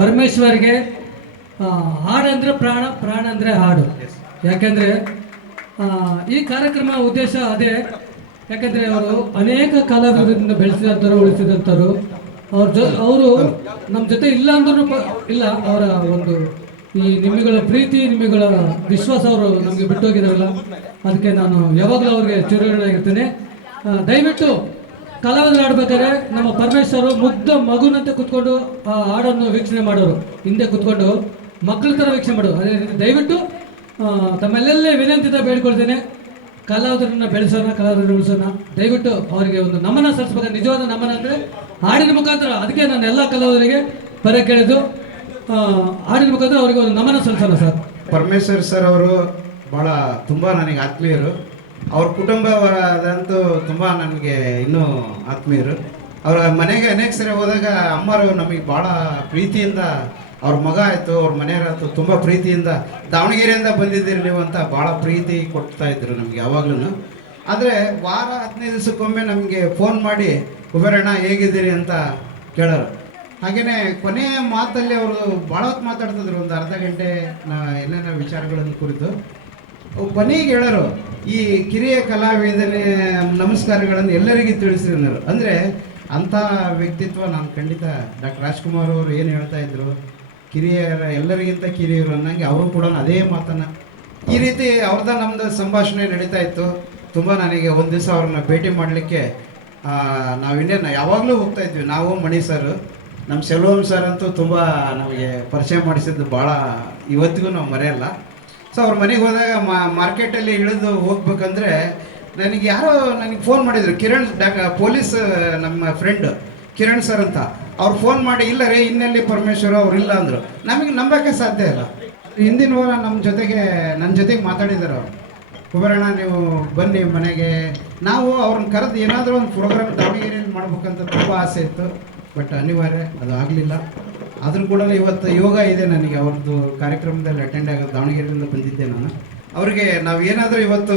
ಪರಮೇಶ್ವರ್ಗೆ ಹಾಡಂದ್ರೆ ಪ್ರಾಣ, ಪ್ರಾಣ ಅಂದರೆ ಹಾಡು. ಯಾಕೆಂದರೆ ಈ ಕಾರ್ಯಕ್ರಮ ಉದ್ದೇಶ ಅದೇ. ಯಾಕೆಂದರೆ ಅವರು ಅನೇಕ ಕಲಾವಿದರಿಂದ ಬೆಳೆಸಿದಂಥವ್ರು, ಉಳಿಸಿದಂಥವ್ರು. ಅವರು ನಮ್ಮ ಜೊತೆ ಇಲ್ಲ ಅಂದ್ರೂ ಇಲ್ಲ, ಅವರ ಒಂದು ಈ ನಿಮ್ಮಗಳ ಪ್ರೀತಿ, ನಿಮ್ಮಗಳ ವಿಶ್ವಾಸ ಅವರು ನಮಗೆ ಬಿಟ್ಟೋಗಿದಾರಲ್ಲ, ಅದಕ್ಕೆ ನಾನು ಯಾವಾಗಲೂ ಅವ್ರಿಗೆ ಚಿರಋಣಿಯಾಗಿರ್ತೇನೆ. ದಯವಿಟ್ಟು ಕಲಾವಿದರು ಆಡ್ಬೇಕಾದ್ರೆ ನಮ್ಮ ಪರಮೇಶ್ವರು ಮುಗ್ಧ ಮಗುನಂತೆ ಕುತ್ಕೊಂಡು ಆ ಹಾಡನ್ನು ವೀಕ್ಷಣೆ ಮಾಡೋರು, ಹಿಂದೆ ಕುತ್ಕೊಂಡು ಮಕ್ಕಳ ಥರ ವೀಕ್ಷಣೆ ಮಾಡೋರು. ಅದೇ ರೀತಿ ದಯವಿಟ್ಟು ತಮ್ಮೆಲ್ಲೇ ವಿನಂತಿತ ಬೇಡ್ಕೊಳ್ತೇನೆ, ಕಲಾವಿದರನ್ನ ಬೆಳೆಸೋಣ, ಕಲಾವಿದರನ್ನ ಉಳಿಸೋಣ. ದಯವಿಟ್ಟು ಅವರಿಗೆ ಒಂದು ನಮನ ಸಲ್ಲಿಸ್ಬೇಕು. ನಿಜವಾದ ನಮನ ಅಂದರೆ ಹಾಡಿನ ಮುಖಾಂತರ. ಅದಕ್ಕೆ ನಾನು ಎಲ್ಲ ಕಲಾವಿದರಿಗೆ ಬರ ಕೇಳಿದ್ದು, ಹಾಡಿನ ಮುಖಾಂತರ ಅವರಿಗೆ ಒಂದು ನಮನ ಸಲ್ಲಿಸೋಣ ಸರ್. ಪರಮೇಶ್ವರ್ ಸರ್ ಅವರು ಭಾಳ ತುಂಬ ನನಗೆ ಆತ್ಮೀಯರು. ಅವ್ರ ಕುಟುಂಬವರಂತೂ ತುಂಬ ನನಗೆ ಇನ್ನೂ ಆತ್ಮೀಯರು. ಅವರ ಮನೆಗೆ ಅನೇಕ ಸರಿ ಹೋದಾಗ ಅಮ್ಮರು ನಮಗೆ ಭಾಳ ಪ್ರೀತಿಯಿಂದ, ಅವ್ರ ಮಗ ಆಯಿತು, ಅವ್ರ ಮನೆಯವರಾಯ್ತು, ತುಂಬ ಪ್ರೀತಿಯಿಂದ ದಾವಣಗೆರೆಯಿಂದ ಬಂದಿದ್ದೀರಿ ನೀವು ಅಂತ ಭಾಳ ಪ್ರೀತಿ ಕೊಡ್ತಾ ಇದ್ರು ನಮಗೆ ಯಾವಾಗ್ಲೂ. ಆದರೆ ವಾರ 15 ದಿವಸಕ್ಕೊಮ್ಮೆ ನಮಗೆ ಫೋನ್ ಮಾಡಿ ಕುಬೇರಣ್ಣ ಹೇಗಿದ್ದೀರಿ ಅಂತ ಕೇಳೋರು. ಹಾಗೆಯೇ ಕೊನೆಯ ಮಾತಲ್ಲಿ ಅವರು ಭಾಳ ಹೊತ್ತು ಮಾತಾಡ್ತಿದ್ರು, ಒಂದು ಅರ್ಧ ಗಂಟೆ ಏನೇನೋ ವಿಚಾರಗಳನ್ನು ಕುರಿತು. ಕೊನೆಗೆ ಹೇಳೋರು, ಈ ಕಿರಿಯ ಕಲಾವಿದನೇ ನಮಸ್ಕಾರಗಳನ್ನು ಎಲ್ಲರಿಗೂ ತಿಳಿಸ್ರಿ ಅನ್ನೋರು. ಅಂದರೆ ಅಂಥ ವ್ಯಕ್ತಿತ್ವ ನಾನು ಖಂಡಿತ ಡಾಕ್ಟರ್ ರಾಜ್ಕುಮಾರ್ ಅವರು ಏನು ಹೇಳ್ತಾ ಇದ್ರು, ಕಿರಿಯರ ಎಲ್ಲರಿಗಿಂತ ಕಿರಿಯರು ಅನ್ನಂಗೆ ಅವರು ಕೂಡ ಅದೇ ಮಾತನ್ನು. ಈ ರೀತಿ ಅವ್ರದ್ದು ನಮ್ಮದು ಸಂಭಾಷಣೆ ನಡೀತಾ ಇತ್ತು. ತುಂಬ ನನಗೆ ಒಂದು ದಿವಸ ಅವ್ರನ್ನ ಭೇಟಿ ಮಾಡಲಿಕ್ಕೆ ನಾವಿನ್ನೇ ಯಾವಾಗಲೂ ಹೋಗ್ತಾ ಇದ್ವಿ. ನಾವು ಮಣಿ ಸರ್, ನಮ್ಮ ಸೆಲ್ವಂ ಸರ್ ಅಂತೂ ತುಂಬ ನಮಗೆ ಪರಿಚಯ ಮಾಡಿಸಿದ್ದು ಭಾಳ ಇವತ್ತಿಗೂ ನಾವು ಮರೆಯಲ್ಲ. ಸೊ ಅವ್ರ ಮನೆಗೆ ಹೋದಾಗ ಮಾರ್ಕೆಟಲ್ಲಿ ಇಳಿದು ಹೋಗ್ಬೇಕಂದ್ರೆ ನನಗೆ ಯಾರೋ ನನಗೆ ಫೋನ್ ಮಾಡಿದರು, ಕಿರಣ್ ಪೊಲೀಸ್ ನಮ್ಮ ಫ್ರೆಂಡ್ ಕಿರಣ್ ಸರ್ ಅಂತ. ಅವ್ರು ಫೋನ್ ಮಾಡಿ, ಇಲ್ಲ ರೀ ಇನ್ನೆಲ್ಲಿ ಪರಮೇಶ್ವರ ಅವ್ರು ಇಲ್ಲ ಅಂದರು. ನಮಗೆ ನಂಬೋಕ್ಕೆ ಸಾಧ್ಯ ಇಲ್ಲ. ಹಿಂದಿನ ವಾರ ನನ್ನ ಜೊತೆಗೆ ಮಾತಾಡಿದ್ದಾರೆ ಅವರು, ಕುಬೇರಣ್ಣ ನೀವು ಬನ್ನಿ ಮನೆಗೆ. ನಾವು ಅವ್ರನ್ನ ಕರೆದು ಏನಾದರೂ ಒಂದು ಪ್ರೋಗ್ರಾಮ್ ದಾವಣಗೆರೆಯಲ್ಲಿ ಮಾಡ್ಬೇಕಂತ ತುಂಬ ಆಸೆ ಇತ್ತು. ಬಟ್ ಅನಿವಾರ್ಯ, ಅದು ಆಗಲಿಲ್ಲ. ಆದರೂ ಕೂಡ ಇವತ್ತು ಯೋಗ ಇದೆ ನನಗೆ ಅವ್ರದ್ದು ಕಾರ್ಯಕ್ರಮದಲ್ಲಿ ಅಟೆಂಡ್ ಆಗೋದು. ದಾವಣಗೆರೆಯಿಂದ ಬಂದಿದ್ದೆ ನಾನು. ಅವರಿಗೆ ನಾವು ಏನಾದರೂ ಇವತ್ತು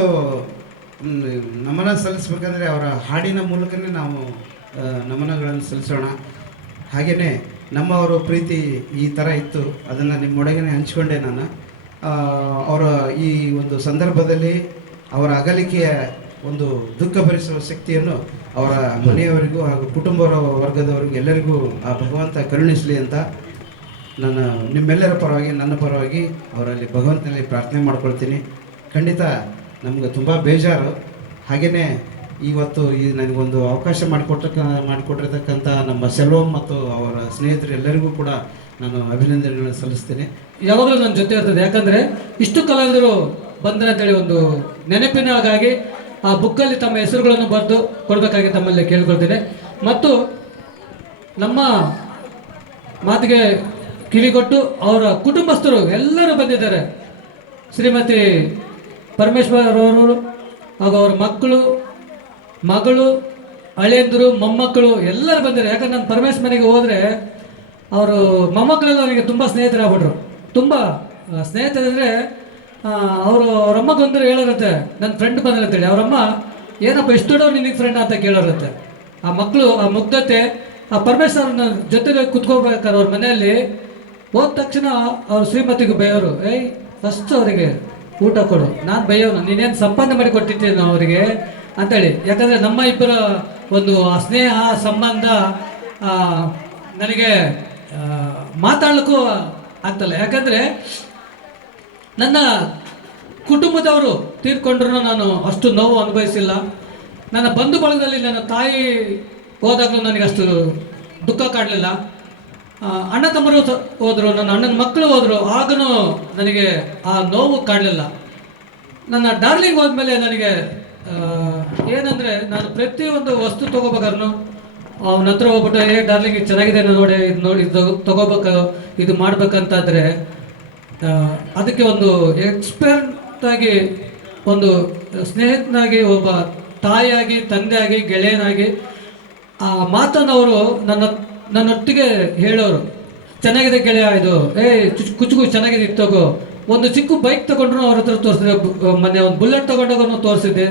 ನಮನ ಸಲ್ಲಿಸ್ಬೇಕಂದ್ರೆ ಅವರ ಹಾಡಿನ ಮೂಲಕನೇ ನಾವು ನಮನಗಳನ್ನು ಸಲ್ಲಿಸೋಣ. ಹಾಗೆಯೇ ನಮ್ಮವರು ಪ್ರೀತಿ ಈ ಥರ ಇತ್ತು, ಅದನ್ನು ನಿಮ್ಮೊಳಗನೆ ಹಂಚ್ಕೊಂಡೆ ನಾನು. ಅವರ ಈ ಒಂದು ಸಂದರ್ಭದಲ್ಲಿ ಅವರ ಅಗಲಿಕೆಯ ಒಂದು ದುಃಖ ಭರಿಸುವ ಶಕ್ತಿಯನ್ನು ಅವರ ಮನೆಯವರಿಗೂ ಹಾಗೂ ಕುಟುಂಬ ವರ್ಗದವರಿಗೂ ಎಲ್ಲರಿಗೂ ಆ ಭಗವಂತ ಕರುಣಿಸಲಿ ಅಂತ ನಾನು ನಿಮ್ಮೆಲ್ಲರ ಪರವಾಗಿ, ನನ್ನ ಪರವಾಗಿ ಅವರಲ್ಲಿ ಭಗವಂತನಲ್ಲಿ ಪ್ರಾರ್ಥನೆ ಮಾಡ್ಕೊಳ್ತೀನಿ. ಖಂಡಿತ ನಮಗೆ ತುಂಬ ಬೇಜಾರು. ಹಾಗೆಯೇ ಇವತ್ತು ನನಗೊಂದು ಅವಕಾಶ ಮಾಡಿಕೊಟ್ಟಿರ್ತಕ್ಕಂಥ ನಮ್ಮ ಸೆಲ್ವಂ ಮತ್ತು ಅವರ ಸ್ನೇಹಿತರು ಎಲ್ಲರಿಗೂ ಕೂಡ ನಾನು ಅಭಿನಂದನೆಗಳನ್ನು ಸಲ್ಲಿಸ್ತೇನೆ. ಯಾವಾಗಲೂ ನನ್ನ ಜೊತೆ ಇರ್ತದೆ. ಯಾಕಂದರೆ ಇಷ್ಟು ಕಲಾವಿದರು ಬಂದರೆ ಅಂತೇಳಿ ಒಂದು ನೆನಪಿನಾಗಾಗಿ ಆ ಬುಕ್ಕಲ್ಲಿ ತಮ್ಮ ಹೆಸರುಗಳನ್ನು ಬರೆದು ಕೊಡಬೇಕಾಗಿ ತಮ್ಮಲ್ಲಿ ಕೇಳ್ಕೊಳ್ತೇನೆ. ಮತ್ತು ನಮ್ಮ ಮಾತಿಗೆ ಕಿವಿಗೊಟ್ಟು ಅವರ ಕುಟುಂಬಸ್ಥರು ಎಲ್ಲರೂ ಬಂದಿದ್ದಾರೆ. ಶ್ರೀಮತಿ ಪರಮೇಶ್ವರ್ ಅವರು ಹಾಗೂ ಅವರ ಮಕ್ಕಳು, ಮಗಳು, ಹಳೆಯಂದರು, ಮೊಮ್ಮಕ್ಕಳು ಎಲ್ಲರೂ ಬಂದಿದ್ದಾರೆ. ಯಾಕಂದ್ರೆ ನಾನು ಪರಮೇಶ್ ಮನೆಗೆ ಹೋದರೆ ಅವರು ಮೊಮ್ಮಕ್ಕಳೆಲ್ಲ ನನಗೆ ತುಂಬ ಸ್ನೇಹಿತರಾಗ್ಬಿಟ್ರು. ತುಂಬ ಸ್ನೇಹಿತರಂದರೆ ಅವರಮ್ಮ ಬಂದರೆ ಹೇಳೋರಂತೆ, ನನ್ನ ಫ್ರೆಂಡ್ ಬಂದಿರಂತೇಳಿ. ಅವರಮ್ಮ ಏನಪ್ಪ ಇಷ್ಟು ದೊಡ್ಡವ್ರು ನಿನಗೆ ಫ್ರೆಂಡ್ ಅಂತ ಕೇಳೋರಂತೆ. ಆ ಮಕ್ಕಳು ಆ ಮುಗ್ಧತೆ, ಆ ಪರಮೇಶ್ವರನ ಜೊತೆಗೆ ಕುತ್ಕೋಬೇಕಾದ್ರೆ ಅವ್ರ ಮನೆಯಲ್ಲಿ ಹೋದ ತಕ್ಷಣ ಅವ್ರ ಶ್ರೀಮತಿಗೆ ಬೈಯೋರು, ಫಸ್ಟ್ ಅವರಿಗೆ ಊಟ ಕೊಡು. ನಾನು ಬೈಯೋನು, ನೀನೇನು ಸಂಪಾದನೆ ಮಾಡಿ ಕೊಟ್ಟಿದ್ದೀನಿ ಅವರಿಗೆ ಅಂತೇಳಿ. ಯಾಕಂದರೆ ನಮ್ಮ ಇಬ್ಬರ ಒಂದು ಸ್ನೇಹ ಸಂಬಂಧ ನನಗೆ ಮಾತಾಡಲಿಕ್ಕೂ ಆಗ್ತಲ್ಲ. ಯಾಕಂದರೆ ನನ್ನ ಕುಟುಂಬದವರು ತೀರ್ಕೊಂಡ್ರೂ ನಾನು ಅಷ್ಟು ನೋವು ಅನುಭವಿಸಿಲ್ಲ. ನನ್ನ ಬಂಧು ಬಳಗದಲ್ಲಿ ನನ್ನ ತಾಯಿ ಹೋದಾಗಲೂ ನನಗೆ ಅಷ್ಟು ದುಃಖ ಕಾಡಲಿಲ್ಲ. ಅಣ್ಣ ತಮ್ಮರು ಹೋದರು, ನನ್ನ ಅಣ್ಣನ ಮಕ್ಕಳು ಹೋದರು, ಆಗನೂ ನನಗೆ ಆ ನೋವು ಕಾಡಲಿಲ್ಲ. ನನ್ನ ಡಾರ್ಲಿಂಗ್ ಹೋದ್ಮೇಲೆ ನನಗೆ ಏನಂದರೆ, ನಾನು ಪ್ರತಿಯೊಂದು ವಸ್ತು ತೊಗೋಬೇಕಾದ್ರೂ ಅವನ ಹತ್ರ ಹೋಗ್ಬಿಟ್ಟು, ಡಾರ್ಲಿಂಗ್ ಇದು ಚೆನ್ನಾಗಿದೆ ನೋಡಿ, ಇದು ನೋಡಿ, ಇದು ತೊಗೋಬೇಕು, ಇದು ಮಾಡ್ಬೇಕಂತಾದರೆ ಅದಕ್ಕೆ ಒಂದು ಎಕ್ಸ್ಪರ್ಟ್ ಆಗಿ, ಒಂದು ಸ್ನೇಹಿತನಾಗಿ, ಒಬ್ಬ ತಾಯಿಯಾಗಿ, ತಂದೆಯಾಗಿ, ಗೆಳೆಯನಾಗಿ ಆ ಮಾತನ್ನು ಅವರು ನನ್ನೊಟ್ಟಿಗೆ ಹೇಳೋರು. ಚೆನ್ನಾಗಿದೆ ಗೆಳೆಯ, ಇದು ಕುಚುಕು ಚೆನ್ನಾಗಿದೆ, ಇದು ತಗೋ. ಒಂದು ಚಿಕ್ಕ ಬೈಕ್ ತೊಗೊಂಡ್ರು ಅವ್ರ ಹತ್ರ ತೋರಿಸಿದೆ. ಮೊನ್ನೆ ಒಂದು ಬುಲೆಟ್ ತೊಗೊಂಡಾಗೂ ತೋರಿಸಿದ್ದೆ.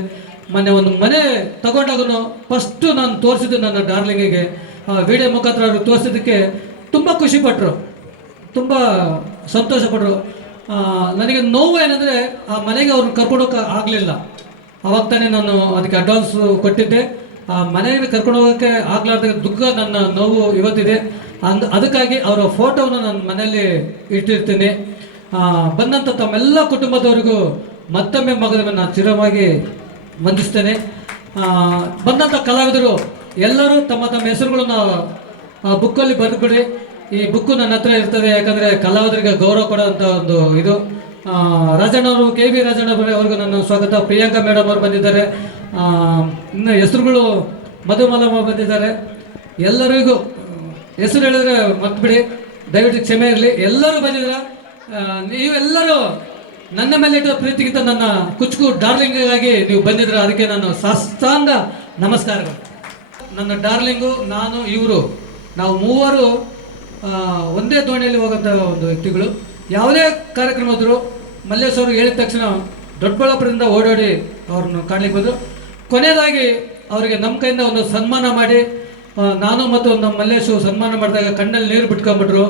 ಮೊನ್ನೆ ಒಂದು ಮನೆ ತೊಗೊಂಡಾಗೂ ಫಸ್ಟು ನಾನು ತೋರಿಸಿದ್ದು ನನ್ನ ಡಾರ್ಲಿಂಗಿಗೆ. ವಿಡಿಯೋ ಮುಖಾಂತರ ಅವ್ರಿಗೆ ತೋರಿಸಿದ್ದಕ್ಕೆ ತುಂಬ ಖುಷಿಪಟ್ಟರು. ತುಂಬ ಸಂತೋಷಪಟ್ಟರು. ನನಗೆ ನೋವು ಏನಂದರೆ ಆ ಮನೆಗೆ ಅವ್ರನ್ನ ಕರ್ಕೊಂಡೋಗಕ್ಕೆ ಆಗಲಿಲ್ಲ. ಆವಾಗ ತಾನೇ ನಾನು ಅದಕ್ಕೆ ಅಡ್ವಾನ್ಸ್ ಕೊಟ್ಟಿದ್ದೆ. ಆ ಮನೆಗೆ ಕರ್ಕೊಂಡು ಹೋಗೋಕ್ಕೆ ಆಗ್ಲಾರ್ದ ದುಃಖ, ನನ್ನ ನೋವು ಇವತ್ತಿದೆ. ಅದಕ್ಕಾಗಿ ಅವರ ಫೋಟೋವನ್ನು ನನ್ನ ಮನೆಯಲ್ಲಿ ಇಟ್ಟಿರ್ತೀನಿ. ಬಂದಂಥ ತಮ್ಮೆಲ್ಲ ಕುಟುಂಬದವರಿಗೂ ಮತ್ತೊಮ್ಮೆ ಮಗದೊಮ್ಮೆ ನಾನು ಚಿರವಾಗಿ ವಂದಿಸ್ತೇನೆ. ಬಂದಂಥ ಕಲಾವಿದರು ಎಲ್ಲರೂ ತಮ್ಮ ತಮ್ಮ ಹೆಸರುಗಳನ್ನು ಆ ಬುಕ್ಕಲ್ಲಿ ಬರೆದುಬಿಡಿ. ಈ ಬುಕ್ಕು ನನ್ನ ಹತ್ರ ಇರ್ತದೆ, ಯಾಕಂದರೆ ಕಲಾವಿದರಿಗೆ ಗೌರವ ಕೊಡೋಂಥ ಒಂದು ಇದು. ರಾಜಣ್ಣವರು, ಕೆ ವಿ ರಾಜಣ್ಣವರೇ ಅವ್ರಿಗೂ ನನ್ನ ಸ್ವಾಗತ. ಪ್ರಿಯಾಂಕಾ ಮೇಡಮ್ ಅವರು ಬಂದಿದ್ದಾರೆ. ಇನ್ನು ಹೆಸರುಗಳು ಮಧುಮಲಮ್ಮ ಬಂದಿದ್ದಾರೆ. ಎಲ್ಲರಿಗೂ ಹೆಸರು ಹೇಳಿದ್ರೆ ಮರ್ತ್ಬಿಡಿ, ದಯವಿಟ್ಟು ಕ್ಷಮೆ ಇರಲಿ. ಎಲ್ಲರೂ ಬಂದಿದ್ದೀರ. ನೀವೆಲ್ಲರೂ ನನ್ನ ಮೇಲೆ ಇಟ್ಟ ಪ್ರೀತಿಗಿಂತ ನನ್ನ ಕುಚುಕು ಡಾರ್ಲಿಂಗಾಗಿ ನೀವು ಬಂದಿದ್ದೀರ. ಅದಕ್ಕೆ ನಾನು ಸಾಷ್ಟಾಂಗ ನಮಸ್ಕಾರಗಳು. ನನ್ನ ಡಾರ್ಲಿಂಗು, ನಾನು, ಇವರು, ನಾವು ಮೂವರು ಒಂದೇ ದೋಣಿಯಲ್ಲಿ ಹೋಗೋಂಥ ಒಂದು ವ್ಯಕ್ತಿಗಳು. ಯಾವುದೇ ಕಾರ್ಯಕ್ರಮ ಹೋದ್ರು ಮಲ್ಲೇಶ್ ಅವರು ಹೇಳಿದ ತಕ್ಷಣ ದೊಡ್ಡಬಳ್ಳಾಪುರದಿಂದ ಓಡಾಡಿ ಅವ್ರನ್ನ ಕಾಣಲಿಕ್ಕೆ ಬಂದರು. ಕೊನೆಯದಾಗಿ ಅವರಿಗೆ ನಮ್ಮ ಕೈಯಿಂದ ಒಂದು ಸನ್ಮಾನ ಮಾಡಿ, ನಾನು ಮತ್ತು ನಮ್ಮ ಮಲ್ಲೇಶು ಸನ್ಮಾನ ಮಾಡಿದಾಗ ಕಣ್ಣಲ್ಲಿ ನೀರು ಬಿಟ್ಕೊಂಡ್ಬಿಟ್ರು.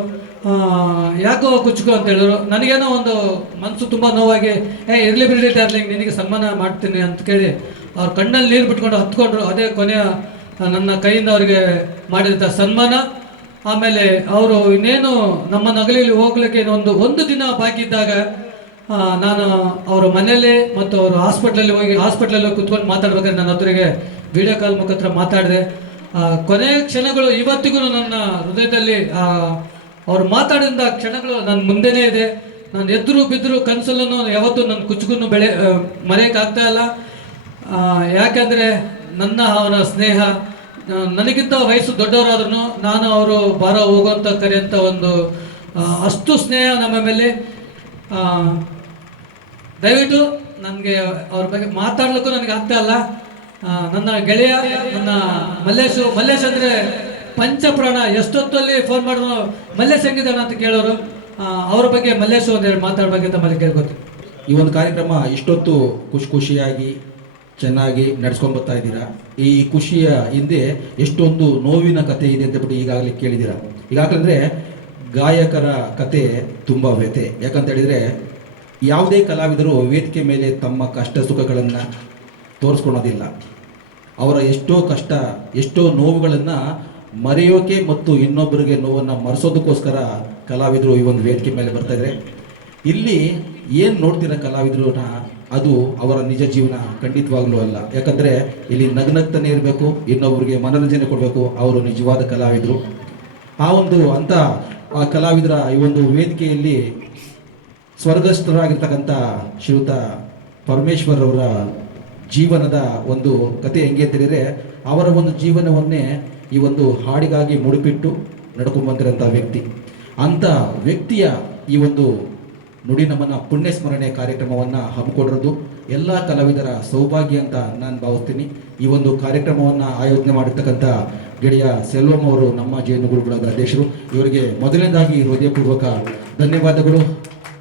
ಯಾಕೋ ಕುಚ್ಚುಕು ಅಂತ ಹೇಳಿದ್ರು. ನನಗೇನೋ ಒಂದು ಮನಸ್ಸು ತುಂಬ ನೋವಾಗಿ, ಇರಲಿ ಬಿಡಿ ಡಾರ್ಲಿಂಗ್, ನಿನಗೆ ಸನ್ಮಾನ ಮಾಡ್ತೀನಿ ಅಂತ ಕೇಳಿ ಅವ್ರ ಕಣ್ಣಲ್ಲಿ ನೀರು ಬಿಟ್ಕೊಂಡು ಹತ್ಕೊಂಡ್ರು. ಅದೇ ಕೊನೆಯ ನನ್ನ ಕೈಯಿಂದ ಅವರಿಗೆ ಮಾಡಿದಂಥ ಸನ್ಮಾನ. ಆಮೇಲೆ ಅವರು ಇನ್ನೇನು ನಮ್ಮ ನಗಲಿಯಲ್ಲಿ ಹೋಗ್ಲಿಕ್ಕೆ ಒಂದು ದಿನ ಬಾಕಿ ಇದ್ದಾಗ ನಾನು ಅವರ ಮನೆಯಲ್ಲೇ ಮತ್ತು ಅವರು ಹಾಸ್ಪಿಟ್ಲಲ್ಲಿ ಕುತ್ಕೊಂಡು ಮಾತಾಡ್ಬೇಕಾದ್ರೆ ನನ್ನ ಹತ್ತಿರಗೆ ವಿಡಿಯೋ ಕಾಲ್ ಮುಖಾಂತರ ಮಾತಾಡಿದೆ. ಕೊನೆಯ ಕ್ಷಣಗಳು ಇವತ್ತಿಗೂ ನನ್ನ ಹೃದಯದಲ್ಲಿ ಅವ್ರು ಮಾತಾಡಿದ ಕ್ಷಣಗಳು ನನ್ನ ಮುಂದೆನೇ ಇದೆ. ನಾನು ಎದ್ರು ಬಿದ್ದರು ಕನಸಲ್ಲೂ ಯಾವತ್ತೂ ನನ್ನ ಕುಚ್ಚುಗೂ ಮರೆಯೋಕ್ಕಾಗ್ತಾ ಇಲ್ಲ. ಯಾಕೆಂದರೆ ನನ್ನ ಅವರ ಸ್ನೇಹ, ನನಗಿಂತ ವಯಸ್ಸು ದೊಡ್ಡವರಾದ್ರೂ ನಾನು ಅವರು ಹೋಗುವಂಥ ಕರೆಯಂಥ ಒಂದು ಅಷ್ಟು ಸ್ನೇಹ ನಮ್ಮ ಮೇಲೆ. ದಯವಿಟ್ಟು ನನಗೆ ಅವ್ರ ಬಗ್ಗೆ ಮಾತಾಡ್ಲಿಕ್ಕೂ ನನಗೆ ಆಗ್ತಾ ಇಲ್ಲ. ನನ್ನ ಗೆಳೆಯ, ನನ್ನ ಮಲ್ಲೇಶ್ ಅಂದರೆ ಪಂಚಪ್ರಾಣ. ಎಷ್ಟೊತ್ತಲ್ಲಿ ಫೋನ್ ಮಾಡಿದ್ರು ಮಲ್ಲೇಶ್ ಹೆಂಗಿದ್ದಾನೆ ಅಂತ ಕೇಳೋರು. ಅವ್ರ ಬಗ್ಗೆ ಮಲ್ಲೇಶ್ ಒಂದೆರಡು ಮಾತಾಡ್ಬೇಕಂತ ಮಲ್ಲಿ ಕೇಳ್ಬೋದು. ಈ ಒಂದು ಕಾರ್ಯಕ್ರಮ ಇಷ್ಟೊತ್ತು ಖುಷಿಯಾಗಿ ಚೆನ್ನಾಗಿ ನಡ್ಸ್ಕೊಂಡು ಬರ್ತಾ ಇದ್ದೀರಾ. ಈ ಖುಷಿಯ ಹಿಂದೆ ಎಷ್ಟೊಂದು ನೋವಿನ ಕತೆ ಇದೆ ಅಂತ ಬಿಟ್ಟು ಈಗಾಗಲೇ ಕೇಳಿದ್ದೀರಾ. ಈಗಾಗಲಂದರೆ ಗಾಯಕರ ಕತೆ ತುಂಬ ವ್ಯಥೆ. ಯಾಕಂತ ಹೇಳಿದರೆ ಯಾವುದೇ ಕಲಾವಿದರು ವೇದಿಕೆ ಮೇಲೆ ತಮ್ಮ ಕಷ್ಟ ಸುಖಗಳನ್ನು ತೋರಿಸ್ಕೊಳೋದಿಲ್ಲ. ಅವರ ಎಷ್ಟೋ ಕಷ್ಟ, ಎಷ್ಟೋ ನೋವುಗಳನ್ನು ಮರೆಯೋಕೆ ಮತ್ತು ಇನ್ನೊಬ್ಬರಿಗೆ ನೋವನ್ನು ಮರೆಸೋದಕ್ಕೋಸ್ಕರ ಕಲಾವಿದರು ಈ ಒಂದು ವೇದಿಕೆ ಮೇಲೆ ಬರ್ತಾಯಿದ್ದಾರೆ. ಇಲ್ಲಿ ಏನು ನೋಡ್ತಿರೋ ಕಲಾವಿದರನ್ನ ಅದು ಅವರ ನಿಜ ಜೀವನ ಖಂಡಿತವಾಗ್ಲೂ ಅಲ್ಲ. ಯಾಕಂದರೆ ಇಲ್ಲಿ ನಗ್ನಗ್ತಾನೆ ಇರಬೇಕು, ಇನ್ನೊಬ್ಬರಿಗೆ ಮನೋರಂಜನೆ ಕೊಡಬೇಕು. ಅವರು ನಿಜವಾದ ಕಲಾವಿದರು. ಆ ಕಲಾವಿದರ ಈ ಒಂದು ವೇದಿಕೆಯಲ್ಲಿ ಸ್ವರ್ಗಸ್ಥರಾಗಿರ್ತಕ್ಕಂಥ ಶ್ರೀಯುತ ಪರಮೇಶ್ವರ್ ಅವರ ಜೀವನದ ಒಂದು ಕತೆ ಹೆಂಗೆ ಅಂತ ಹೇಳಿದರೆ, ಅವರ ಒಂದು ಜೀವನವನ್ನೇ ಈ ಒಂದು ಹಾಡಿಗಾಗಿ ಮುಡಿಪಿಟ್ಟು ನಡ್ಕೊಂಡು ಬಂದಿರೋಂಥ ವ್ಯಕ್ತಿ. ಅಂಥ ವ್ಯಕ್ತಿಯ ಈ ಒಂದು ನುಡಿ ನಮನ ಪುಣ್ಯ ಸ್ಮರಣೆ ಕಾರ್ಯಕ್ರಮವನ್ನು ಹಮ್ಮಿಕೊಂಡಿರೋದು ಎಲ್ಲ ಕಲಾವಿದರ ಸೌಭಾಗ್ಯ ಅಂತ ನಾನು ಭಾವಿಸ್ತೀನಿ. ಈ ಒಂದು ಕಾರ್ಯಕ್ರಮವನ್ನು ಆಯೋಜನೆ ಮಾಡಿರ್ತಕ್ಕಂಥ ಗೆಳೆಯ ಸೆಲ್ವಂ ಅವರು, ನಮ್ಮ ಜೇನುಗೂಡುಗಳ ಅಧ್ಯಕ್ಷರು, ಇವರಿಗೆ ಮೊದಲನೇದಾಗಿ ಹೃದಯಪೂರ್ವಕ ಧನ್ಯವಾದಗಳು